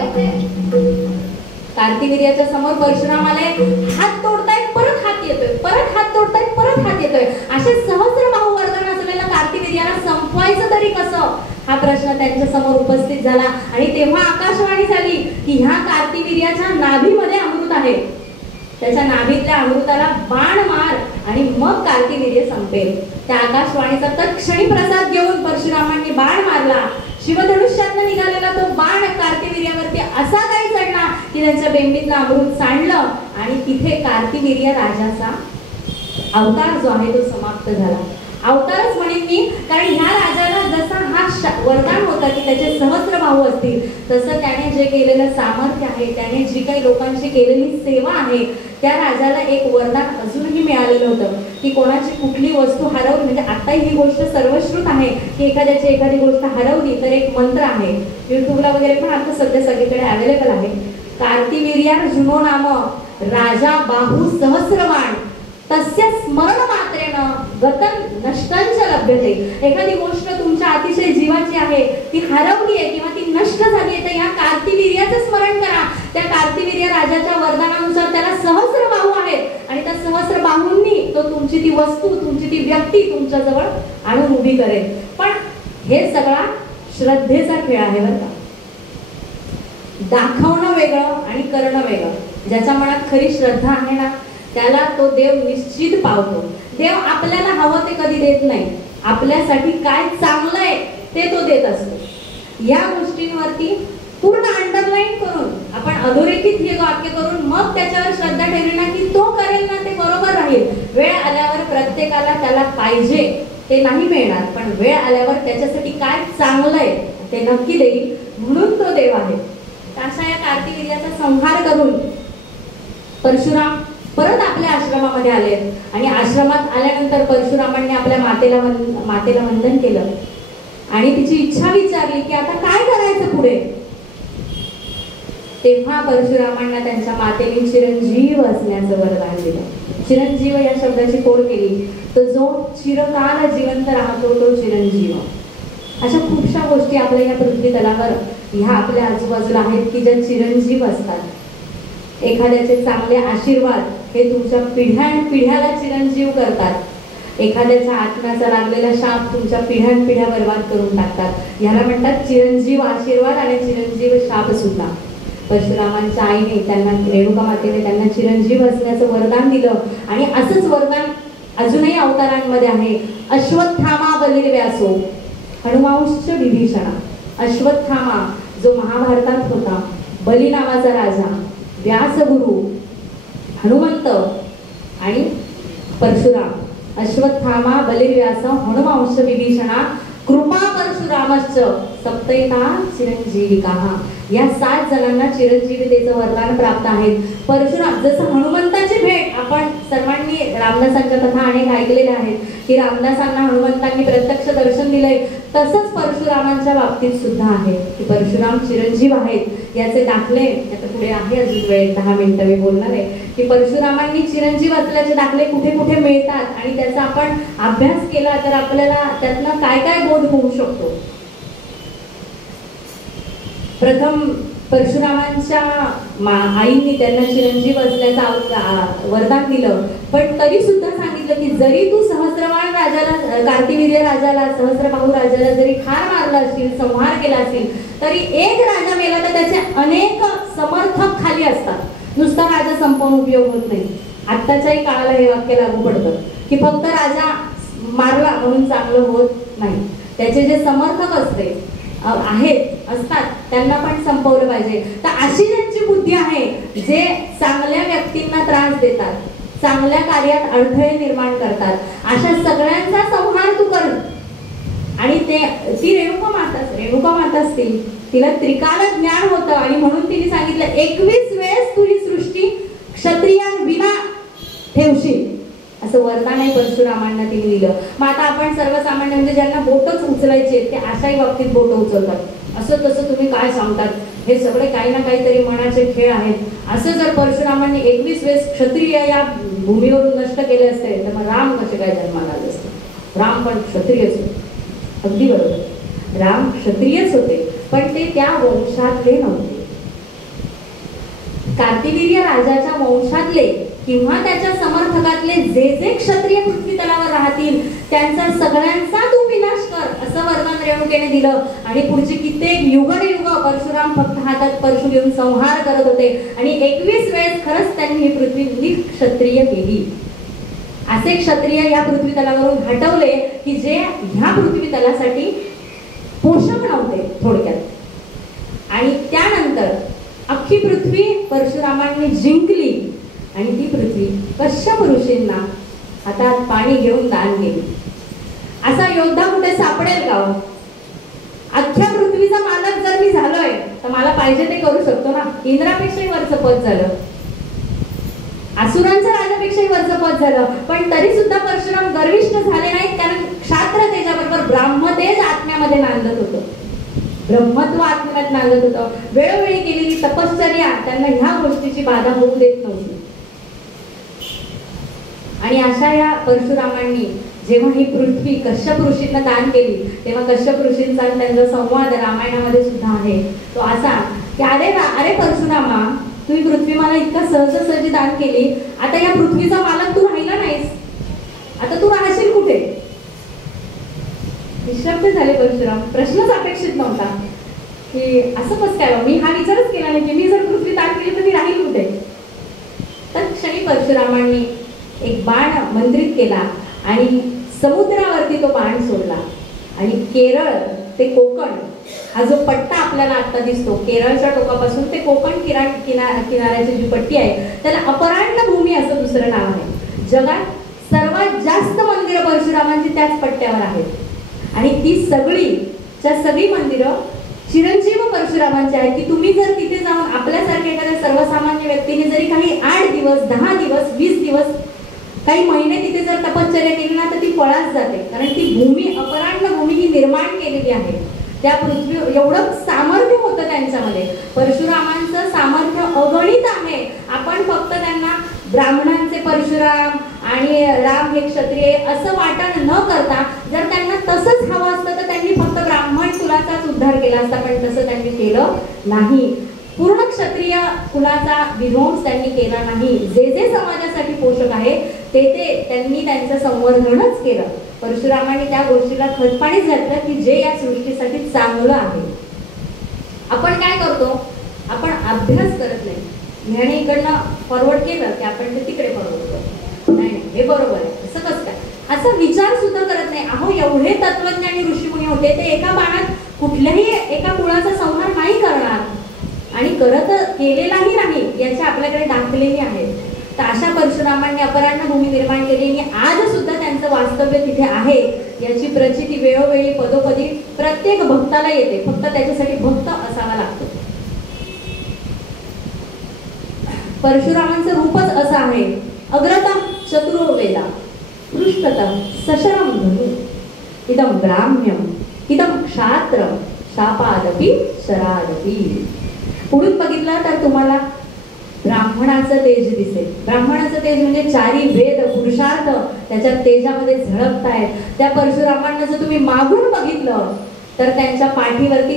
कार्तिवीर्याच्या समोर परशुराम आले, हात तोडतायत, परत हात येतोय, परत हात तोडतायत, परत हात येतोय. असे सहस्र बाहुवर्धन असलेल्या कार्तिवीर्याला संपवायचं तरी कसं, हा प्रश्न त्यांच्या समोर उपस्थित झाला. आणि तेव्हा आकाशवाणी झाली की ह्या कार्तिवीर्याच्या नाभीमध्ये अमृत आहे, त्याच्या नाभीतल्या अमृताला बाण मार आणि मग कार्तिवीर्य संपेल. त्या आकाशवाणीचा तत्क्षणी प्रसाद घेऊन परशुरामांनी बाण मारला. शिवधनुष्यातनं निघालेला तो बाण कार्तिवीर्यावरती असा काही चढला की त्यांच्या बेंबीतलं अमृत सांडलं आणि तिथे कार्तिवीर्य राजाचा अवतार जो आहे तो समाप्त झाला. अवतारच म्हणेन मी, कारण ह्या राजाला जसा हा वरदान होता की त्याचे सहस्र बाहू असतील, तसं त्याने जे केलेलं सामर्थ्य आहे, त्याने जी काही लोकांची केलेली सेवा आहे, त्या राजाला एक वरदान अजूनही मिळालेलं होतं की कोणाची कुठली वस्तू हरवली, म्हणजे आता ही गोष्ट सर्वश्रुत आहे की एखाद्याची एखादी गोष्ट हरवली तर एक मंत्र आहे, युट्यूबला वगैरे पण आता सध्या सगळीकडे अवेलेबल आहे. कार्तिवीर्यार्जुनो नाम राजा बाहू सहस्रवाण तस्य स्मरण मात्रेण गतं नष्टंच लभ्यते. एखादी गोष्ट तुमच्या अतिशय जीवाची आहे, ती हरवली आहे किंवा ती नष्ट झाली आहे, तर या कार्तिवीर्याचं स्मरण करा. त्या कार्तिवीर्य राजाच्या वरदानानुसार त्याला सहस्र बाहू आहेत आणि त्या सहस्र बाहूंनी तो तुमची ती वस्तू, तुमची ती व्यक्ती तुमच्या जवळ आणून उभी करेल. पण हे सगळा श्रद्धेचा खेळ आहे बरं का. दाखवणं वेगळं आणि करणं वेगळं. ज्याच्या मनात खरी श्रद्धा आहे ना, त्याला तो देव निश्चित पावतो. देव आपल्याला हवं ते कधी देत नाही, आपल्यासाठी काय चांगलं आहे ते तो देत असतो. या गोष्टींवरती पूर्ण अंडरलाईन करून आपण अधोरेखित हे वाक्य करून मग त्याच्यावर श्रद्धा ठेवली ना की तो करेल ना ते बरोबर राहील. वेळ आल्यावर प्रत्येकाला त्याला पाहिजे ते नाही मिळणार, पण वेळ आल्यावर त्याच्यासाठी काय चांगलं आहे ते नक्की देईल, म्हणून तो देव आहे. अशा या कार्तिवीर्याचा संहार करून परशुराम परत आपल्या आश्रमामध्ये आले आणि आश्रमात आल्यानंतर परशुरामांनी आपल्या मातेला वंदन केलं आणि तिची इच्छा विचारली की आता काय करायचं पुढे. तेव्हा परशुरामांना त्यांच्या मातेने चिरंजीव असण्याचं वरदान दिलं. चिरंजीव या शब्दाची कोड केली तर जो चिरकाल जिवंत राहतो तो चिरंजीव. अशा खूपशा गोष्टी आपल्या या पृथ्वी तलावर ह्या आपल्या आजूबाजूला आहेत की ज्या चिरंजीव असतात. एखाद्याचे चांगले आशीर्वाद हे तुमच्या पिढ्याला चिरंजीव करतात. एखाद्याच्या आत्म्याचा लागलेला शाप तुमच्या पिढ्या बर्बाद करून टाकतात. याला म्हणतात चिरंजीव आशीर्वाद आणि चिरंजीव शाप सुद्धा. परशुरामांच्या आईने त्यांना, रेणुका मातेने त्यांना चिरंजीव असण्याचं वरदान दिलं आणि असंच वरदान अजूनही अवतारांमध्ये आहे. अश्वत्थामा बलिर्व्यासो हनुमांश विभीषणा. अश्वत्थामा जो महाभारतात होता, बली नावाचा राजा, व्यासगुरु, हनुमंत आणि परशुराम. अश्वत्थामा बलिर्व्यास हनुमांश विभीषणा कृपा परशुरामश्च सप्तैता चिरंजीविका. या 7 जणांना चिरंजीवितेचं वरदान प्राप्त आहे. परशुराम, जसं हनुमंताची भेट आपण सर्वांनी रामदासांच्या कथा अनेक ऐकलेल्या आहेत की रामदासांना हनुमंतांनी प्रत्यक्ष दर्शन दिलंय, तसंच परशुरामांच्या बाबतीत सुद्धा आहे की परशुराम चिरंजीव आहेत. याचे दाखले आता पुढे आहे, अजून वेळ 10 मिनिटं मी बोलणार आहे की परशुरामांनी चिरंजीव असल्याचे दाखले कुठे कुठे मिळतात आणि त्याचा आपण अभ्यास केला तर आपल्याला त्यातनं काय काय बोध होऊ शकतो. प्रथम परशुरामांच्या आईने त्यांना चिरंजीव असल्याचं वरदान दिलं, पण तरी सुद्धा सांगितलं की जरी तू सहस्रवाण राजाला, कार्तिवीर्य राजाला, सहस्रबाहू राजाला जरी ठार मारला असतील, संहार केला असेल, तरी एक राजा मेला तर त्याचे अनेक समर्थक खाली असतात. नुसता राजा संपवून उपयोग होत नाही. आत्ताच्याही काळाला हे वाक्य लागू पडतं की फक्त राजा मारला म्हणून चांगलं होत नाही. त्याचे जे समर्थक असतात त्यांना पण संपवलं पाहिजे. तर अशी ज्यांची बुद्धी आहे, जे चांगल्या व्यक्तींना त्रास देतात, चांगल्या कार्यात अडथळे निर्माण करतात, अशा सगळ्यांचा संहार तू कर. आणि ती रेणुका माता असतील, तिला त्रिकाल ज्ञान होतं आणि म्हणून तिने सांगितलं 21 वेळेस तुझी सृष्टी क्षत्रियांविना ठेवशील. असं वरदान आहे परशुरामांना तिने दिलं. मग आता आपण सर्वसामान्य म्हणजे ज्यांना बोटच उचलायचे ते अशाही बाबतीत बोट उचलतात. असं तसं तुम्ही काय सांगतात, हे सगळे काही ना काहीतरी मनाचे खेळ आहेत. असं जर परशुरामांनी 21 वेळेस क्षत्रिय या भूमीवरून नष्ट केले असते तर मग राम कसे काय जन्माला आले असते. राम पण क्षत्रियच होते. अगदी बरोबर, राम क्षत्रियच होते, पण ते त्या वंशातले नव्हते. कार्तिवीर्य राजाच्या वंशातले किंवा त्याच्या समर्थकातले जे जे क्षत्रिय पृथ्वी तलावर राहतील त्यांचा सगळ्यांचा तू विनाश कर असं वरदान रेणुकेने दिलं. आणि पुढची कित्येक युगयुग परशुराम फक्त हातात परशु घेऊन संहार करत होते आणि 21 वेळेस खरंच त्यांनी ही पृथ्वी निक्षत्रिय केली. असे क्षत्रिय या पृथ्वी तलावरून हटवले की जे ह्या पृथ्वी तलासाठी पोषक नव्हते थोडक्यात. आणि त्यानंतर अख्खी पृथ्वी परशुरामांनी जिंकली आणि ती पृथ्वी कश्यप ऋषींना हातात पाणी घेऊन दान केली. असा योद्धा कुठे सापडेल का? अख्ख्या पृथ्वीचा मालक जर मी झालोय तर मला पाहिजे ते करू शकतो ना. इंद्रापेक्षाही वरचं पद झालं, असुरांच्या राजापेक्षाही वरचं पद झालं, पण तरी सुद्धा परशुराम गर्विष्ठ झाले नाहीत. कारण क्षात्र तेजाबरोबर ब्राह्मतेज आत्म्यामध्ये नांदत होतं, ब्रह्मत्व आत्म्यात नांदत होतं. वेळोवेळी केलेली तपश्चर्या त्यांना ह्या गोष्टीची बाधा होऊ देत नव्हती. आणि अशा या परशुरामांनी जेव्हा ही पृथ्वी कश्यप ऋषींना दान केली तेव्हा कश्यप ऋषींचा त्यांचा संवाद रामायणामध्ये सुद्धा आहे तो असा की अरे परशुरामा, तू ही पृथ्वी मला इतका सहजासहजी दान केली, आता या पृथ्वीचा मालक तू राहिला नाहीस, आता तू राहशील कुठे? निशब्द झाले परशुराम. प्रश्नच अपेक्षित नव्हता की असं कसं काय, मी हा विचारच केला नाही की मी जर पृथ्वी दान केली तर मी राहील कुठे. तर क्षणी परशुरामांनी एक बाण मंत्रित केला आणि समुद्रावरती तो बाण सोडला आणि केरळ ते कोकण हा जो पट्टा आपल्याला आता दिसतो, केरळच्या टोकापासून ते कोकण किनाऱ्याची जी पट्टी आहे त्याला अपराण्य भूमी असं दुसरं नाव आहे. जगात सर्वात जास्त मंदिरं परशुरामांची त्याच पट्ट्यावर आहेत आणि ती सगळी मंदिरं चिरंजीव परशुरामांचे आहेत. की तुम्ही जर तिथे जाऊन आपल्यासारख्या एखाद्या सर्वसामान्य व्यक्तीने जरी काही 8 दिवस 10 दिवस 20 दिवस काही महिने तिथे जर तपश्चर्या केली ना तर ती पळाच जाते. कारण ती भूमी अपराण्य भूमी ही निर्माण केलेली आहे. त्या पृथ्वी एवढं सामर्थ्य होतं त्यांच्यामध्ये. परशुरामांचं सामर्थ्य अगणित आहे. आपण फक्त त्यांना ब्राह्मणांचे परशुराम आणि राम हे क्षत्रिय असं वाटण न करता जर त्यांना तसंच हवं असतं तर त्यांनी फक्त ब्राह्मण कुलाचाच उद्धार केला असता, पण तसं त्यांनी केलं नाही. पूर्ण क्षत्रिय कुलाचा विध्वंस त्यांनी केला नाही. जे जे समाजासाठी पोषक आहे ते त्यांनी त्यांचं संवर्धनच केलं. परशुरामांनी त्या गोष्टीला खतपाणीच घातलं की जे या सृष्टीसाठी चांगलं आहे. आपण काय करतो, आपण अभ्यास करत नाही. ह्याने इकडनं फॉरवर्ड केलं की आपण ते तिकडे फॉरवर्ड करतो, नाही हे बरोबर आहे असं कसं काय, असा विचार सुद्धा करत नाही. अहो एवढे तत्वज्ञानी ऋषीमुनी होते, ते एका बाणात कुठल्याही एका कुळाचा संहार नाही करणार आणि करत केलेलाही नाही याचे आपल्याकडे दाखलेही आहेत. तर अशा परशुरामांनी अपराण्य भूमी निर्माण केली आणि आज सुद्धा त्यांचं वास्तव्य तिथे आहे याची प्रचिती वेळोवेळी पदोपदी प्रत्येक भक्ताला येते. फक्त त्याच्यासाठी भक्त असावा लागतो. परशुरामांचं रूपच असं आहे. अग्रतम चतुर्वेदा पृष्ठतम सशरम धनु इदम ब्राह्म्यम इदम क्षात्रम शापादपि शरादपि. पुढून बघितलं तर तुम्हाला ब्राह्मणाचं तेज दिसेल. ब्राह्मणाचं तेज म्हणजे 4 वेद पुरुषार्थ त्याच्या तेजामध्ये झळकतायत. त्या परशुरामांना जर तुम्ही मागून बघितलं तर त्यांच्या पाठीवरती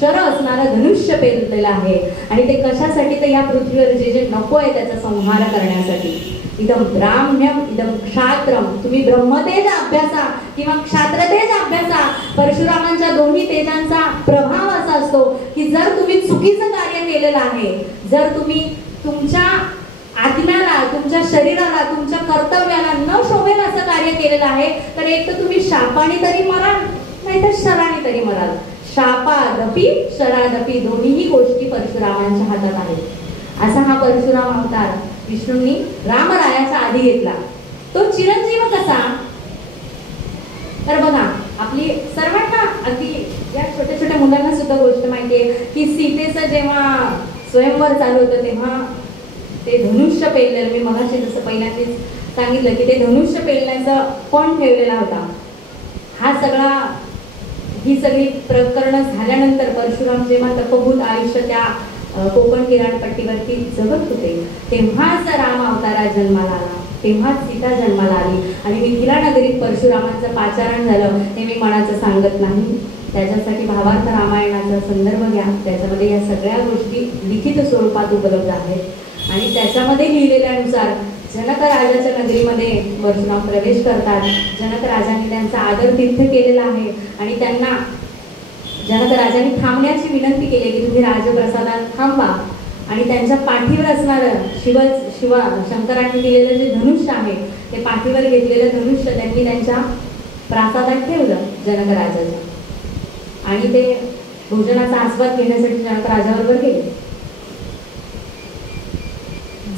शर असणारं धनुष्य पेरलेलं आहे आणि ते कशासाठी, तर या पृथ्वीवर जे जे नको आहे त्याचा संहार करण्यासाठी. इदम ब्राह्म्यम इदम क्षात्रम. तुम्ही ब्रह्मतेज अभ्यासा किंवा क्षात्रतेज अभ्यासा. परशुरामांच्या दोन्ही तेजांचा प्रभाव असा असतो की जर तुम्ही चुकीचं कार्य केलेलं आहे, जर तुम्ही तुमच्या आत्म्याला, तुमच्या शरीराला, तुमच्या कर्तव्याला न शोभेल असं कार्य केलेलं आहे तर एक तर तुम्ही शापाने तरी मराल नाही तर शराने तरी मराल. शापादपि शरादपि दोन्हीही गोष्टी परशुरामांच्या हातात आहेत. असा हा परशुराम अवतार विष्णूंनी रामरायाचा आधी घेतला. तो चिरंजीव कसा, तर बघा आपली सर्वांना अगदी या छोट्या छोट्या मुलांना सुद्धा गोष्ट माहिती आहे की सीतेचं जेव्हा स्वयंवर चालू होतं तेव्हा ते धनुष्य पेरलेलं, मी मगाशी जसं पहिल्यांदाच सांगितलं की ते धनुष्य पेलण्याचा पण ठेवलेला होता. ही सगळी प्रकरणं झाल्यानंतर परशुराम जेव्हा तपभूत आयुष्य त्या कोकण किनारपट्टीवरती जगत होते, तेव्हाच राम अवतारा जन्माला आला, तेव्हाच सीता जन्माला आली. आणि मिथिला नगरीत परशुरामांचं पाचारण झालं हे मी मनाचं सांगत नाही. त्याच्यासाठी भावार्थ रामायणाचा संदर्भ घ्या, त्याच्यामध्ये या सगळ्या गोष्टी लिखित स्वरूपात उपलब्ध आहेत. आणि त्याच्यामध्ये लिहिलेल्यानुसार जनक राजाच्या नगरीमध्ये परशुराम प्रवेश करतात. जनक राजांनी त्यांचा आदर तिथ्थ केलेला आहे आणि त्यांना जनक राजांनी थांबण्याची विनंती केली की तुम्ही राजप्रसादात थांबा. आणि त्यांच्या पाठीवर असणारं शंकरांनी दिलेलं जे धनुष्य आहे ते पाठीवर घेतलेलं धनुष्य त्यांनी त्यांच्या प्रासादात ठेवलं जनक राजाच्या. आणि ते भोजनाचा आस्वाद घेण्यासाठी जनक राजाबरोबर गेले.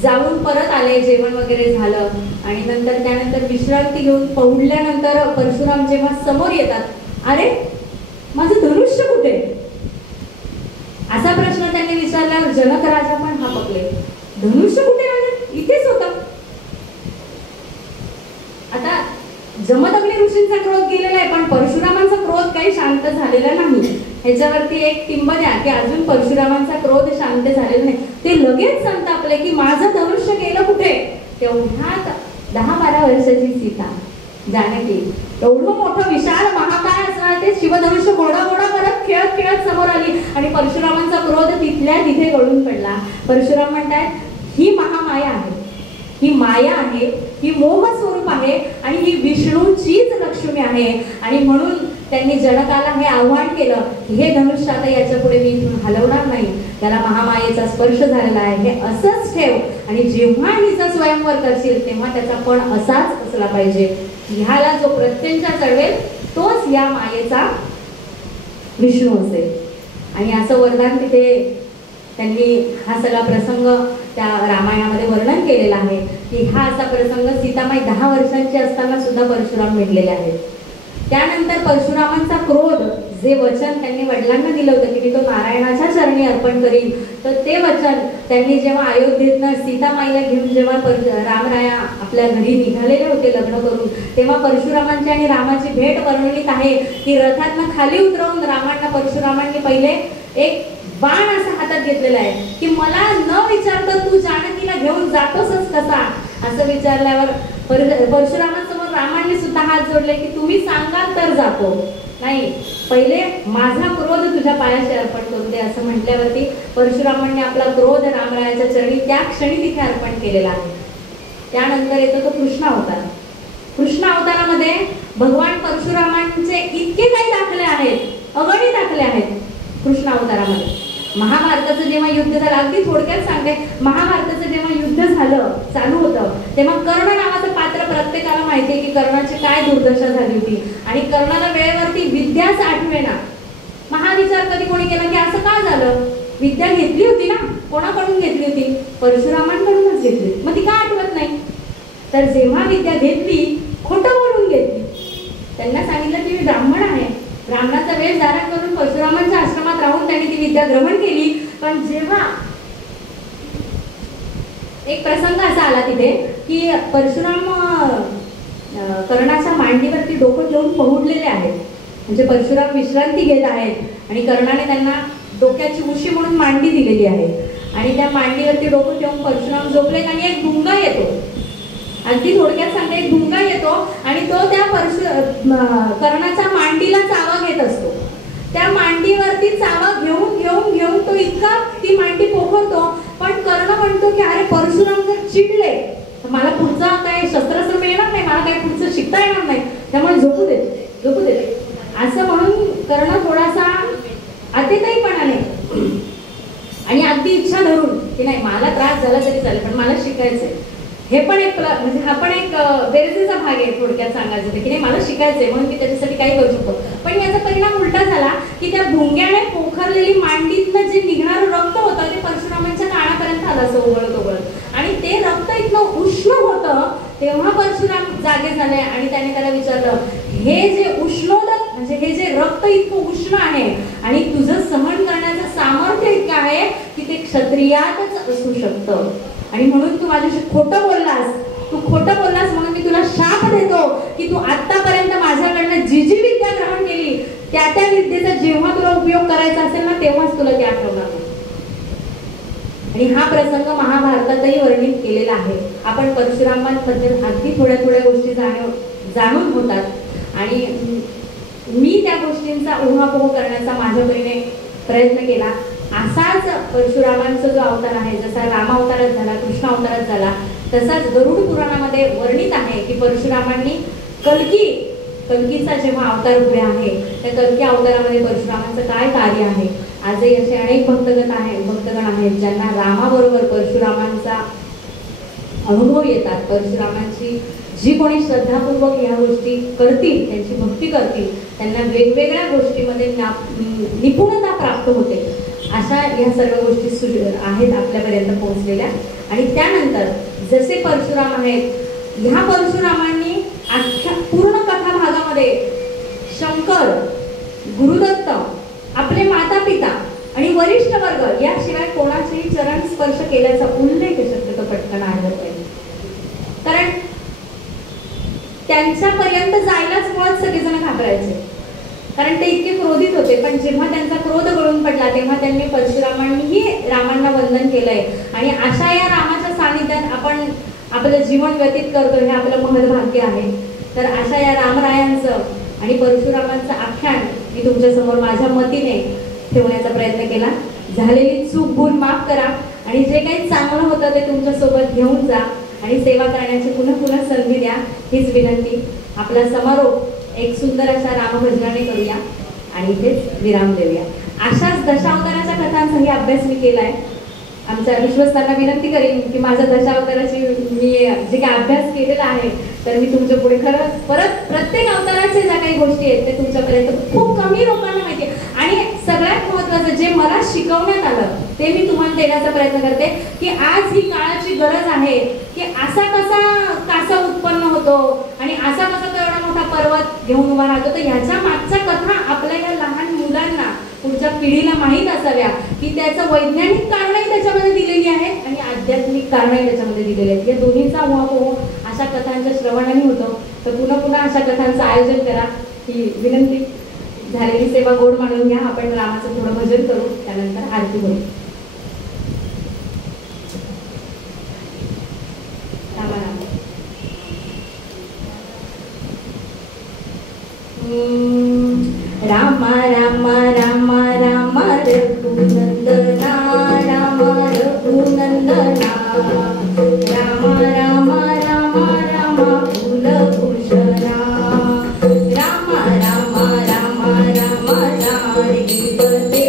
जाऊन परत आले, जेवण वगैरे झालं आणि त्यानंतर विश्रांती घेऊन पहुडल्यानंतर परशुराम जेव्हा समोर येतात, अरे माझं धनुष्य कुठे, असा प्रश्न त्यांनी विचारल्यावर जनक राजा पण हापकले. धनुष्य कुठे आहे, इथेच होतं. आता जमदग्नी ऋषींचा क्रोध गेलेला आहे, पण परशुरामांचा क्रोध काही शांत झालेला नाही. ह्याच्यावरती एक टिंब द्या की अजून परशुरामांचा क्रोध शांत झालेला नाही. ते लगेच संतापले की माझं धनुष्य गेलं कुठे. तेवढ्यात 10-12 वर्षाची सीता जानकी एवढं मोठं विशाल महाकाय असणार ते शिवधनुष्य घोडा करत खेळत खेळत समोर आली आणि परशुरामांचा क्रोध तिथल्या तिथे गळून पडला. परशुराम म्हणतात ही महामाया आहे, ही माया आहे, ही मोह स्वरूप आहे आणि ही विष्णूचीच लक्ष्मी आहे. आणि म्हणून त्यांनी जनकाला हे आव्हान केलं की हे धनुष्य आता याच्या पुढे मी इथून हलवणार नाही, त्याला महामायेचा स्पर्श झालेला आहे, हे असंच ठेव आणि जेव्हा हिचा स्वयंवर करशील तेव्हा त्याचा पण असाच असला पाहिजे. ह्याला जो प्रत्यंचा चढवेल तोच या मायेचा विष्णू असेल. आणि असं वरदान तिथे त्यांनी हा सगळा प्रसंग त्या रामायणामध्ये वर्णन केलेला आहे की हा असा प्रसंग सीतामाई 10 वर्षांची असताना सुद्धा परशुराम भेटलेले आहेत. त्यानंतर परशुरामांचा क्रोध, जे वचन त्यांनी वडिलांना दिलं होतं की मी तो नारायणाच्या चरणी अर्पण करीन, तर ते वचन त्यांनी जेव्हा अयोध्येतनं सीतामाईला घेऊन जेव्हा रामराया आपल्या घरी निघालेले होते लग्न करून, तेव्हा परशुरामांची आणि रामाची भेट वर्णित आहे की रथातनं खाली उतरवून रामांना परशुरामांनी पहिले एक बाण असा हातात घेतलेला आहे की मला न विचारता तू जानकीला घेऊन जातोसच कसा, असं विचारल्यावर परशुरामांसमोर रामांनी सुद्धा हात जोडले की तुम्ही सांगाल तर जातो, नाही पहिले माझा क्रोध तुझ्या पायाशी अर्पण करू दे, असं म्हटल्यावरती परशुरामांनी आपला क्रोध रामरायाच्या चरणी त्या क्षणी तिथे अर्पण केलेला आहे. त्यानंतर येतो तो कृष्ण अवतार. कृष्ण अवतारामध्ये भगवान परशुरामांचे इतके काही दाखले आहेत, अगणित दाखले आहेत कृष्ण अवतारामध्ये. महाभारताचं जेव्हा युद्ध झालं, अगदी थोडक्यात सांगते, महाभारताचं जेव्हा युद्ध झालं चालू होतं तेव्हा कर्ण नावाचं पात्र प्रत्येकाला माहिती आहे की कर्णाची काय दुर्दशा झाली होती आणि कर्णाला वेळेवरती विद्याच आठवेना. महाविचार कधी कोणी केला की असं का झालं, विद्या घेतली होती ना, कोणाकडून घेतली होती, परशुरामांकडूनच घेतली, मग ती का आठवत नाही. तर जेव्हा विद्या घेतली, खोटं बोलून घेतली. त्यांना सांगितलं की मी ब्राह्मण आहे, ब्राह्मणाचा वेश धारण करून परशुरामांच्या आश्रमात राहून त्यांनी ती विद्या ग्रहण केली. पण जेव्हा एक प्रसंग असा आला तिथे की परशुराम कर्णाच्या मांडीवरती डोकं ठेवून पहुडलेले आहेत, म्हणजे परशुराम विश्रांती घेत आहेत आणि कर्णाने त्यांना डोक्याची उशी म्हणून मांडी दिलेली आहे आणि त्या मांडीवरती डोकं ठेवून परशुराम झोपलेत आणि एक भुंगा येतो. अगदी थोडक्यात सांगते, एक भुंगा येतो आणि तो त्या कर्णाच्या मांडीला चावा घेत असतो. त्या मांडीवरती चावा घेऊन घेऊन घेऊन तो इतका ती मांडी पोखरतो, पण कर्ण म्हणतो की अरे परशुराम जर चिडले तर मला पुढचा काय शस्त्रास्त्र मिळणार नाही, मला काय पुढचं शिकता येणार नाही, त्यामुळे झोपू देते असं म्हणून कर्ण थोडासा अतिताईपणाने आणि अगदी इच्छा धरून की नाही मला त्रास झाला तरी चालेल पण मला शिकायचंय, हे पण एक म्हणजे हा पण एक बेरजेचा भाग आहे. थोडक्यात सांगायचं की नाही मला शिकायचंय म्हणून मी त्याच्यासाठी काही करू शकतो. पण याचा परिणाम उलटा झाला की त्या भुंग्याने पोखरलेली मांडीतनं जे निघणारं रक्त होतं ते परशुरामांच्या कानापर्यंत आलं असं ओघळत आणि ते रक्त इतकं उष्ण होतं. तेव्हा परशुराम जागे झाले आणि त्याने त्याला विचारलं, हे जे उष्णोदक म्हणजे हे जे रक्त इतकं उष्ण आहे आणि तुझं सहन करण्याचं सामर्थ्य इतकं आहे की ते क्षत्रियातच असू शकतं आणि म्हणून तू माझ्याशी खोटं बोललास तू खोटं बोललास म्हणून मी तुला शाप देतो की तू आतापर्यंत माझ्याकडनं जी जी विद्या ग्रहण केली त्या विद्येचा जेव्हा तुला उपयोग करायचा असेल ना तेव्हाच तुला ते आठवणार. आणि हा प्रसंग महाभारतातही वर्णित केलेला आहे. आपण परशुरामांबद्दल अगदी थोड्या थोड्या गोष्टी जाणून होतात आणि मी त्या गोष्टींचा उहापोह करण्याचा माझ्या परीने प्रयत्न केला. असाच परशुरामांचा जो अवतार आहे, जसा रामावतारात झाला, कृष्ण अवतारात झाला, तसाच गरुड पुराणामध्ये वर्णित आहे की परशुरामांनी कल्कीचा जेव्हा अवतार उभे आहे त्या कल्की अवतारामध्ये परशुरामांचं काय कार्य आहे. आजही असे अनेक भक्तगण आहेत ज्यांना रामाबरोबर परशुरामांचा अनुभव येतात. परशुरामांची जी कोणी श्रद्धापूर्वक या गोष्टी करतील, त्यांची भक्ती करतील, त्यांना वेगवेगळ्या गोष्टीमध्ये निपुणता प्राप्त होते. अशा या सर्व गोष्टी आहेत आपल्यापर्यंत पोहोचलेल्या. आणि त्यानंतर जसे परशुराम आहेत, ह्या परशुरामांनी पूर्ण कथा भागामध्ये शंकर, गुरुदत्त, आपले माता पिता आणि वरिष्ठ वर्ग याशिवाय कोणाचेही चरण स्पर्श केल्याचा उल्लेख शक्यतो पटकन आढळत नाही. कारण त्यांच्यापर्यंत जायलाच मुळात सगळेजण घाबरायचे, कारण ते इतके क्रोधित होते. पण जेव्हा त्यांचा क्रोध गळून पडला तेव्हा त्यांनी परशुरामांनीही रामांना वंदन केलंय. आणि अशा या रामाच्या सानिध्यात आपण आपलं जीवन व्यतीत करतो, हे आपलं महत्भाग्य आहे. तर अशा या रामरायांचं आणि परशुरामांचं आख्यान मी तुमच्या समोर माझ्या मतीने ठेवण्याचा प्रयत्न केला. झालेली चूक भूल माफ करा आणि जे काही चांगलं होतं ते तुमच्या सोबत घेऊन जा आणि सेवा करण्याची पुन्हा संधी द्या, हीच विनंती. आपला समारोप एक सुंदर अशा रामभजनाने करूया आणि इथेच विराम देऊया. अशाच दशावताराच्या कथांचाही अभ्यास मी केलाय. आमच्या विश्वस्तांना विनंती करेन की माझ्या दशावताराची मी जे काही अभ्यास केलेला आहे तर मी तुमच्या पुढे खरं परत प्रत्येक अवताराचे ज्या काही गोष्टी आहेत ते तुमच्यापर्यंत खूप कमी लोकांना माहिती आहे. आणि सगळ्यात महत्त्वाचं जे मला शिकवण्यात आलं ते मी तुम्हाला देण्याचा प्रयत्न करते की आज ही काळाची गरज आहे की असा कसा कासा उत्पन्न होतो आणि असा कसा तो एवढा मोठा पर्वत घेऊन उभा राहतो. तर ह्याच्या मागच्या कथा आपल्या या लहान मुलांना, पुढच्या पिढीला माहीत असाव्या की त्याचं वैज्ञानिक कारणही त्याच्यामध्ये दिलेली आहेत आणि आध्यात्मिक कारणही त्याच्यामध्ये दिलेली आहेत. या दोन्हीचा उहापोह अशा कथांच्या श्रवणाने होतो. तर पुन्हा अशा कथांचं आयोजन करा ही विनंती. झालेली सेवा गोड मानून घ्या. आपण रामाचं थोडं भजन करू, त्यानंतर आरती करू. रामा रामा रामा रामा रघुनंदना, रामा रघुनंदना, रामा रामा रामा रामा कुलभूषणा, रामा रामा रामा रामा जानकीपते,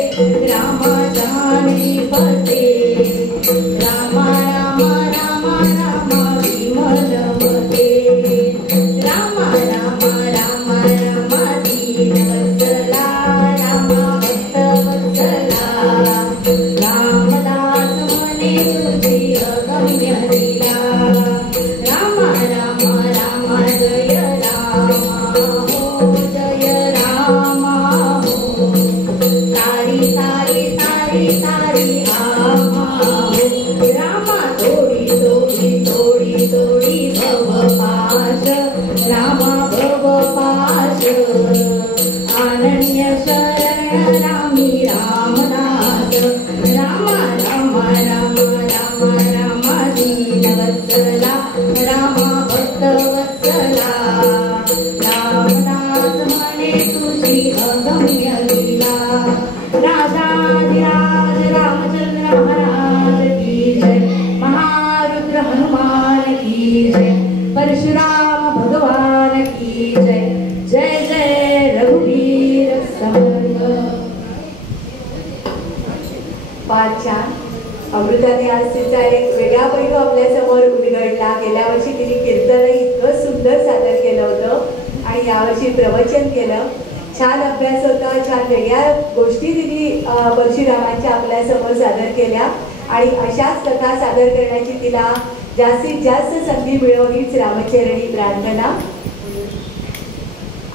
रामा जानकीपते, रामा रामा रामा रामा विमलमते, रामा रामा रामा रामा दीनवत्सला, रामा भक्तवत्सला, रामदास मने तुझी अगम्य लीला, रामा रामा रामा जय रामा हो, जय रामा हो, तारी तारी तारी तारी आमा हो, रामा तोडी तोडी तोडी तोडी भवपाश, रामा भवपाश, अनन्य शरण रामी रामदास, रामा रामा रामा रामा रामा दीनवत्सला, रामा भक्तवत्सला, रामदास म्हणे तुझी अगम्य लीला, राजाधिराज रामचंद्र महाराज की जय, महारुद्र हनुमान की जय, परशुराम भगवान की जय, जय जय रघुवीर समर्थ. पाचा अमृताने आज तिचा एक वेगळा पैलू आपल्यासमोर उलगडला. गेल्या वर्षी तिने कीर्तन इतकं सुंदर सादर केलं होतं आणि यावर्षी प्रवचन केलं. छान अभ्यास होता, छान वेगळ्या गोष्टी तिने परशुरामांच्या आपल्यासमोर सादर केल्या आणि अशाच कथा सादर करण्याची तिला जास्तीत जास्त संधी मिळवलीच रामचरणी प्रार्थना.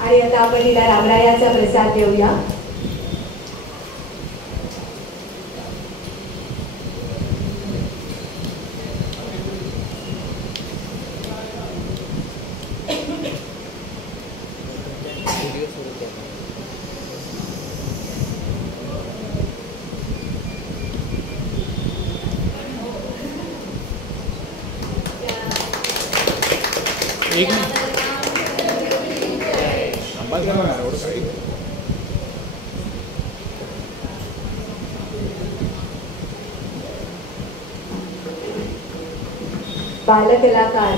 आणि आता आपण तिला रामरायाचा प्रसाद देऊया. एक मिनिट बालकलाकार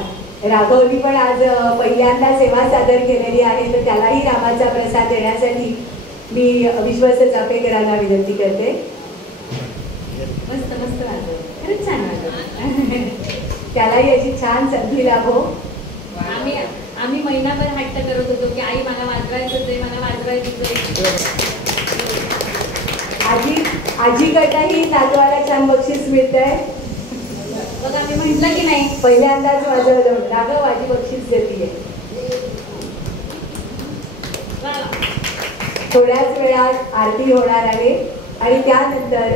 राघवनी पण आज पहिल्यांदा सेवा सादर केलेली आहे, तर त्यालाही रामाचा प्रसाद देण्यासाठी मी विश्वास चापेकरांना विनंती करते. मस्त मस्त वाजव, खरंच छान वाजव. त्यालाही अशी छान संधी लाभो. आम्ही महिनाभर हट्ट करत होतो की आई मला वाजवायचंच आहे, मला वाजवायचंच आहे. आजी गटाही नातवाला छान बक्षीस मिळतंय बघा. मी म्हटलं की नाही, पहिल्यांदाच वाजवलं. राघव आजी बक्षीस देतीये. थोड्याच वेळात आरती होणार आहे आणि त्यानंतर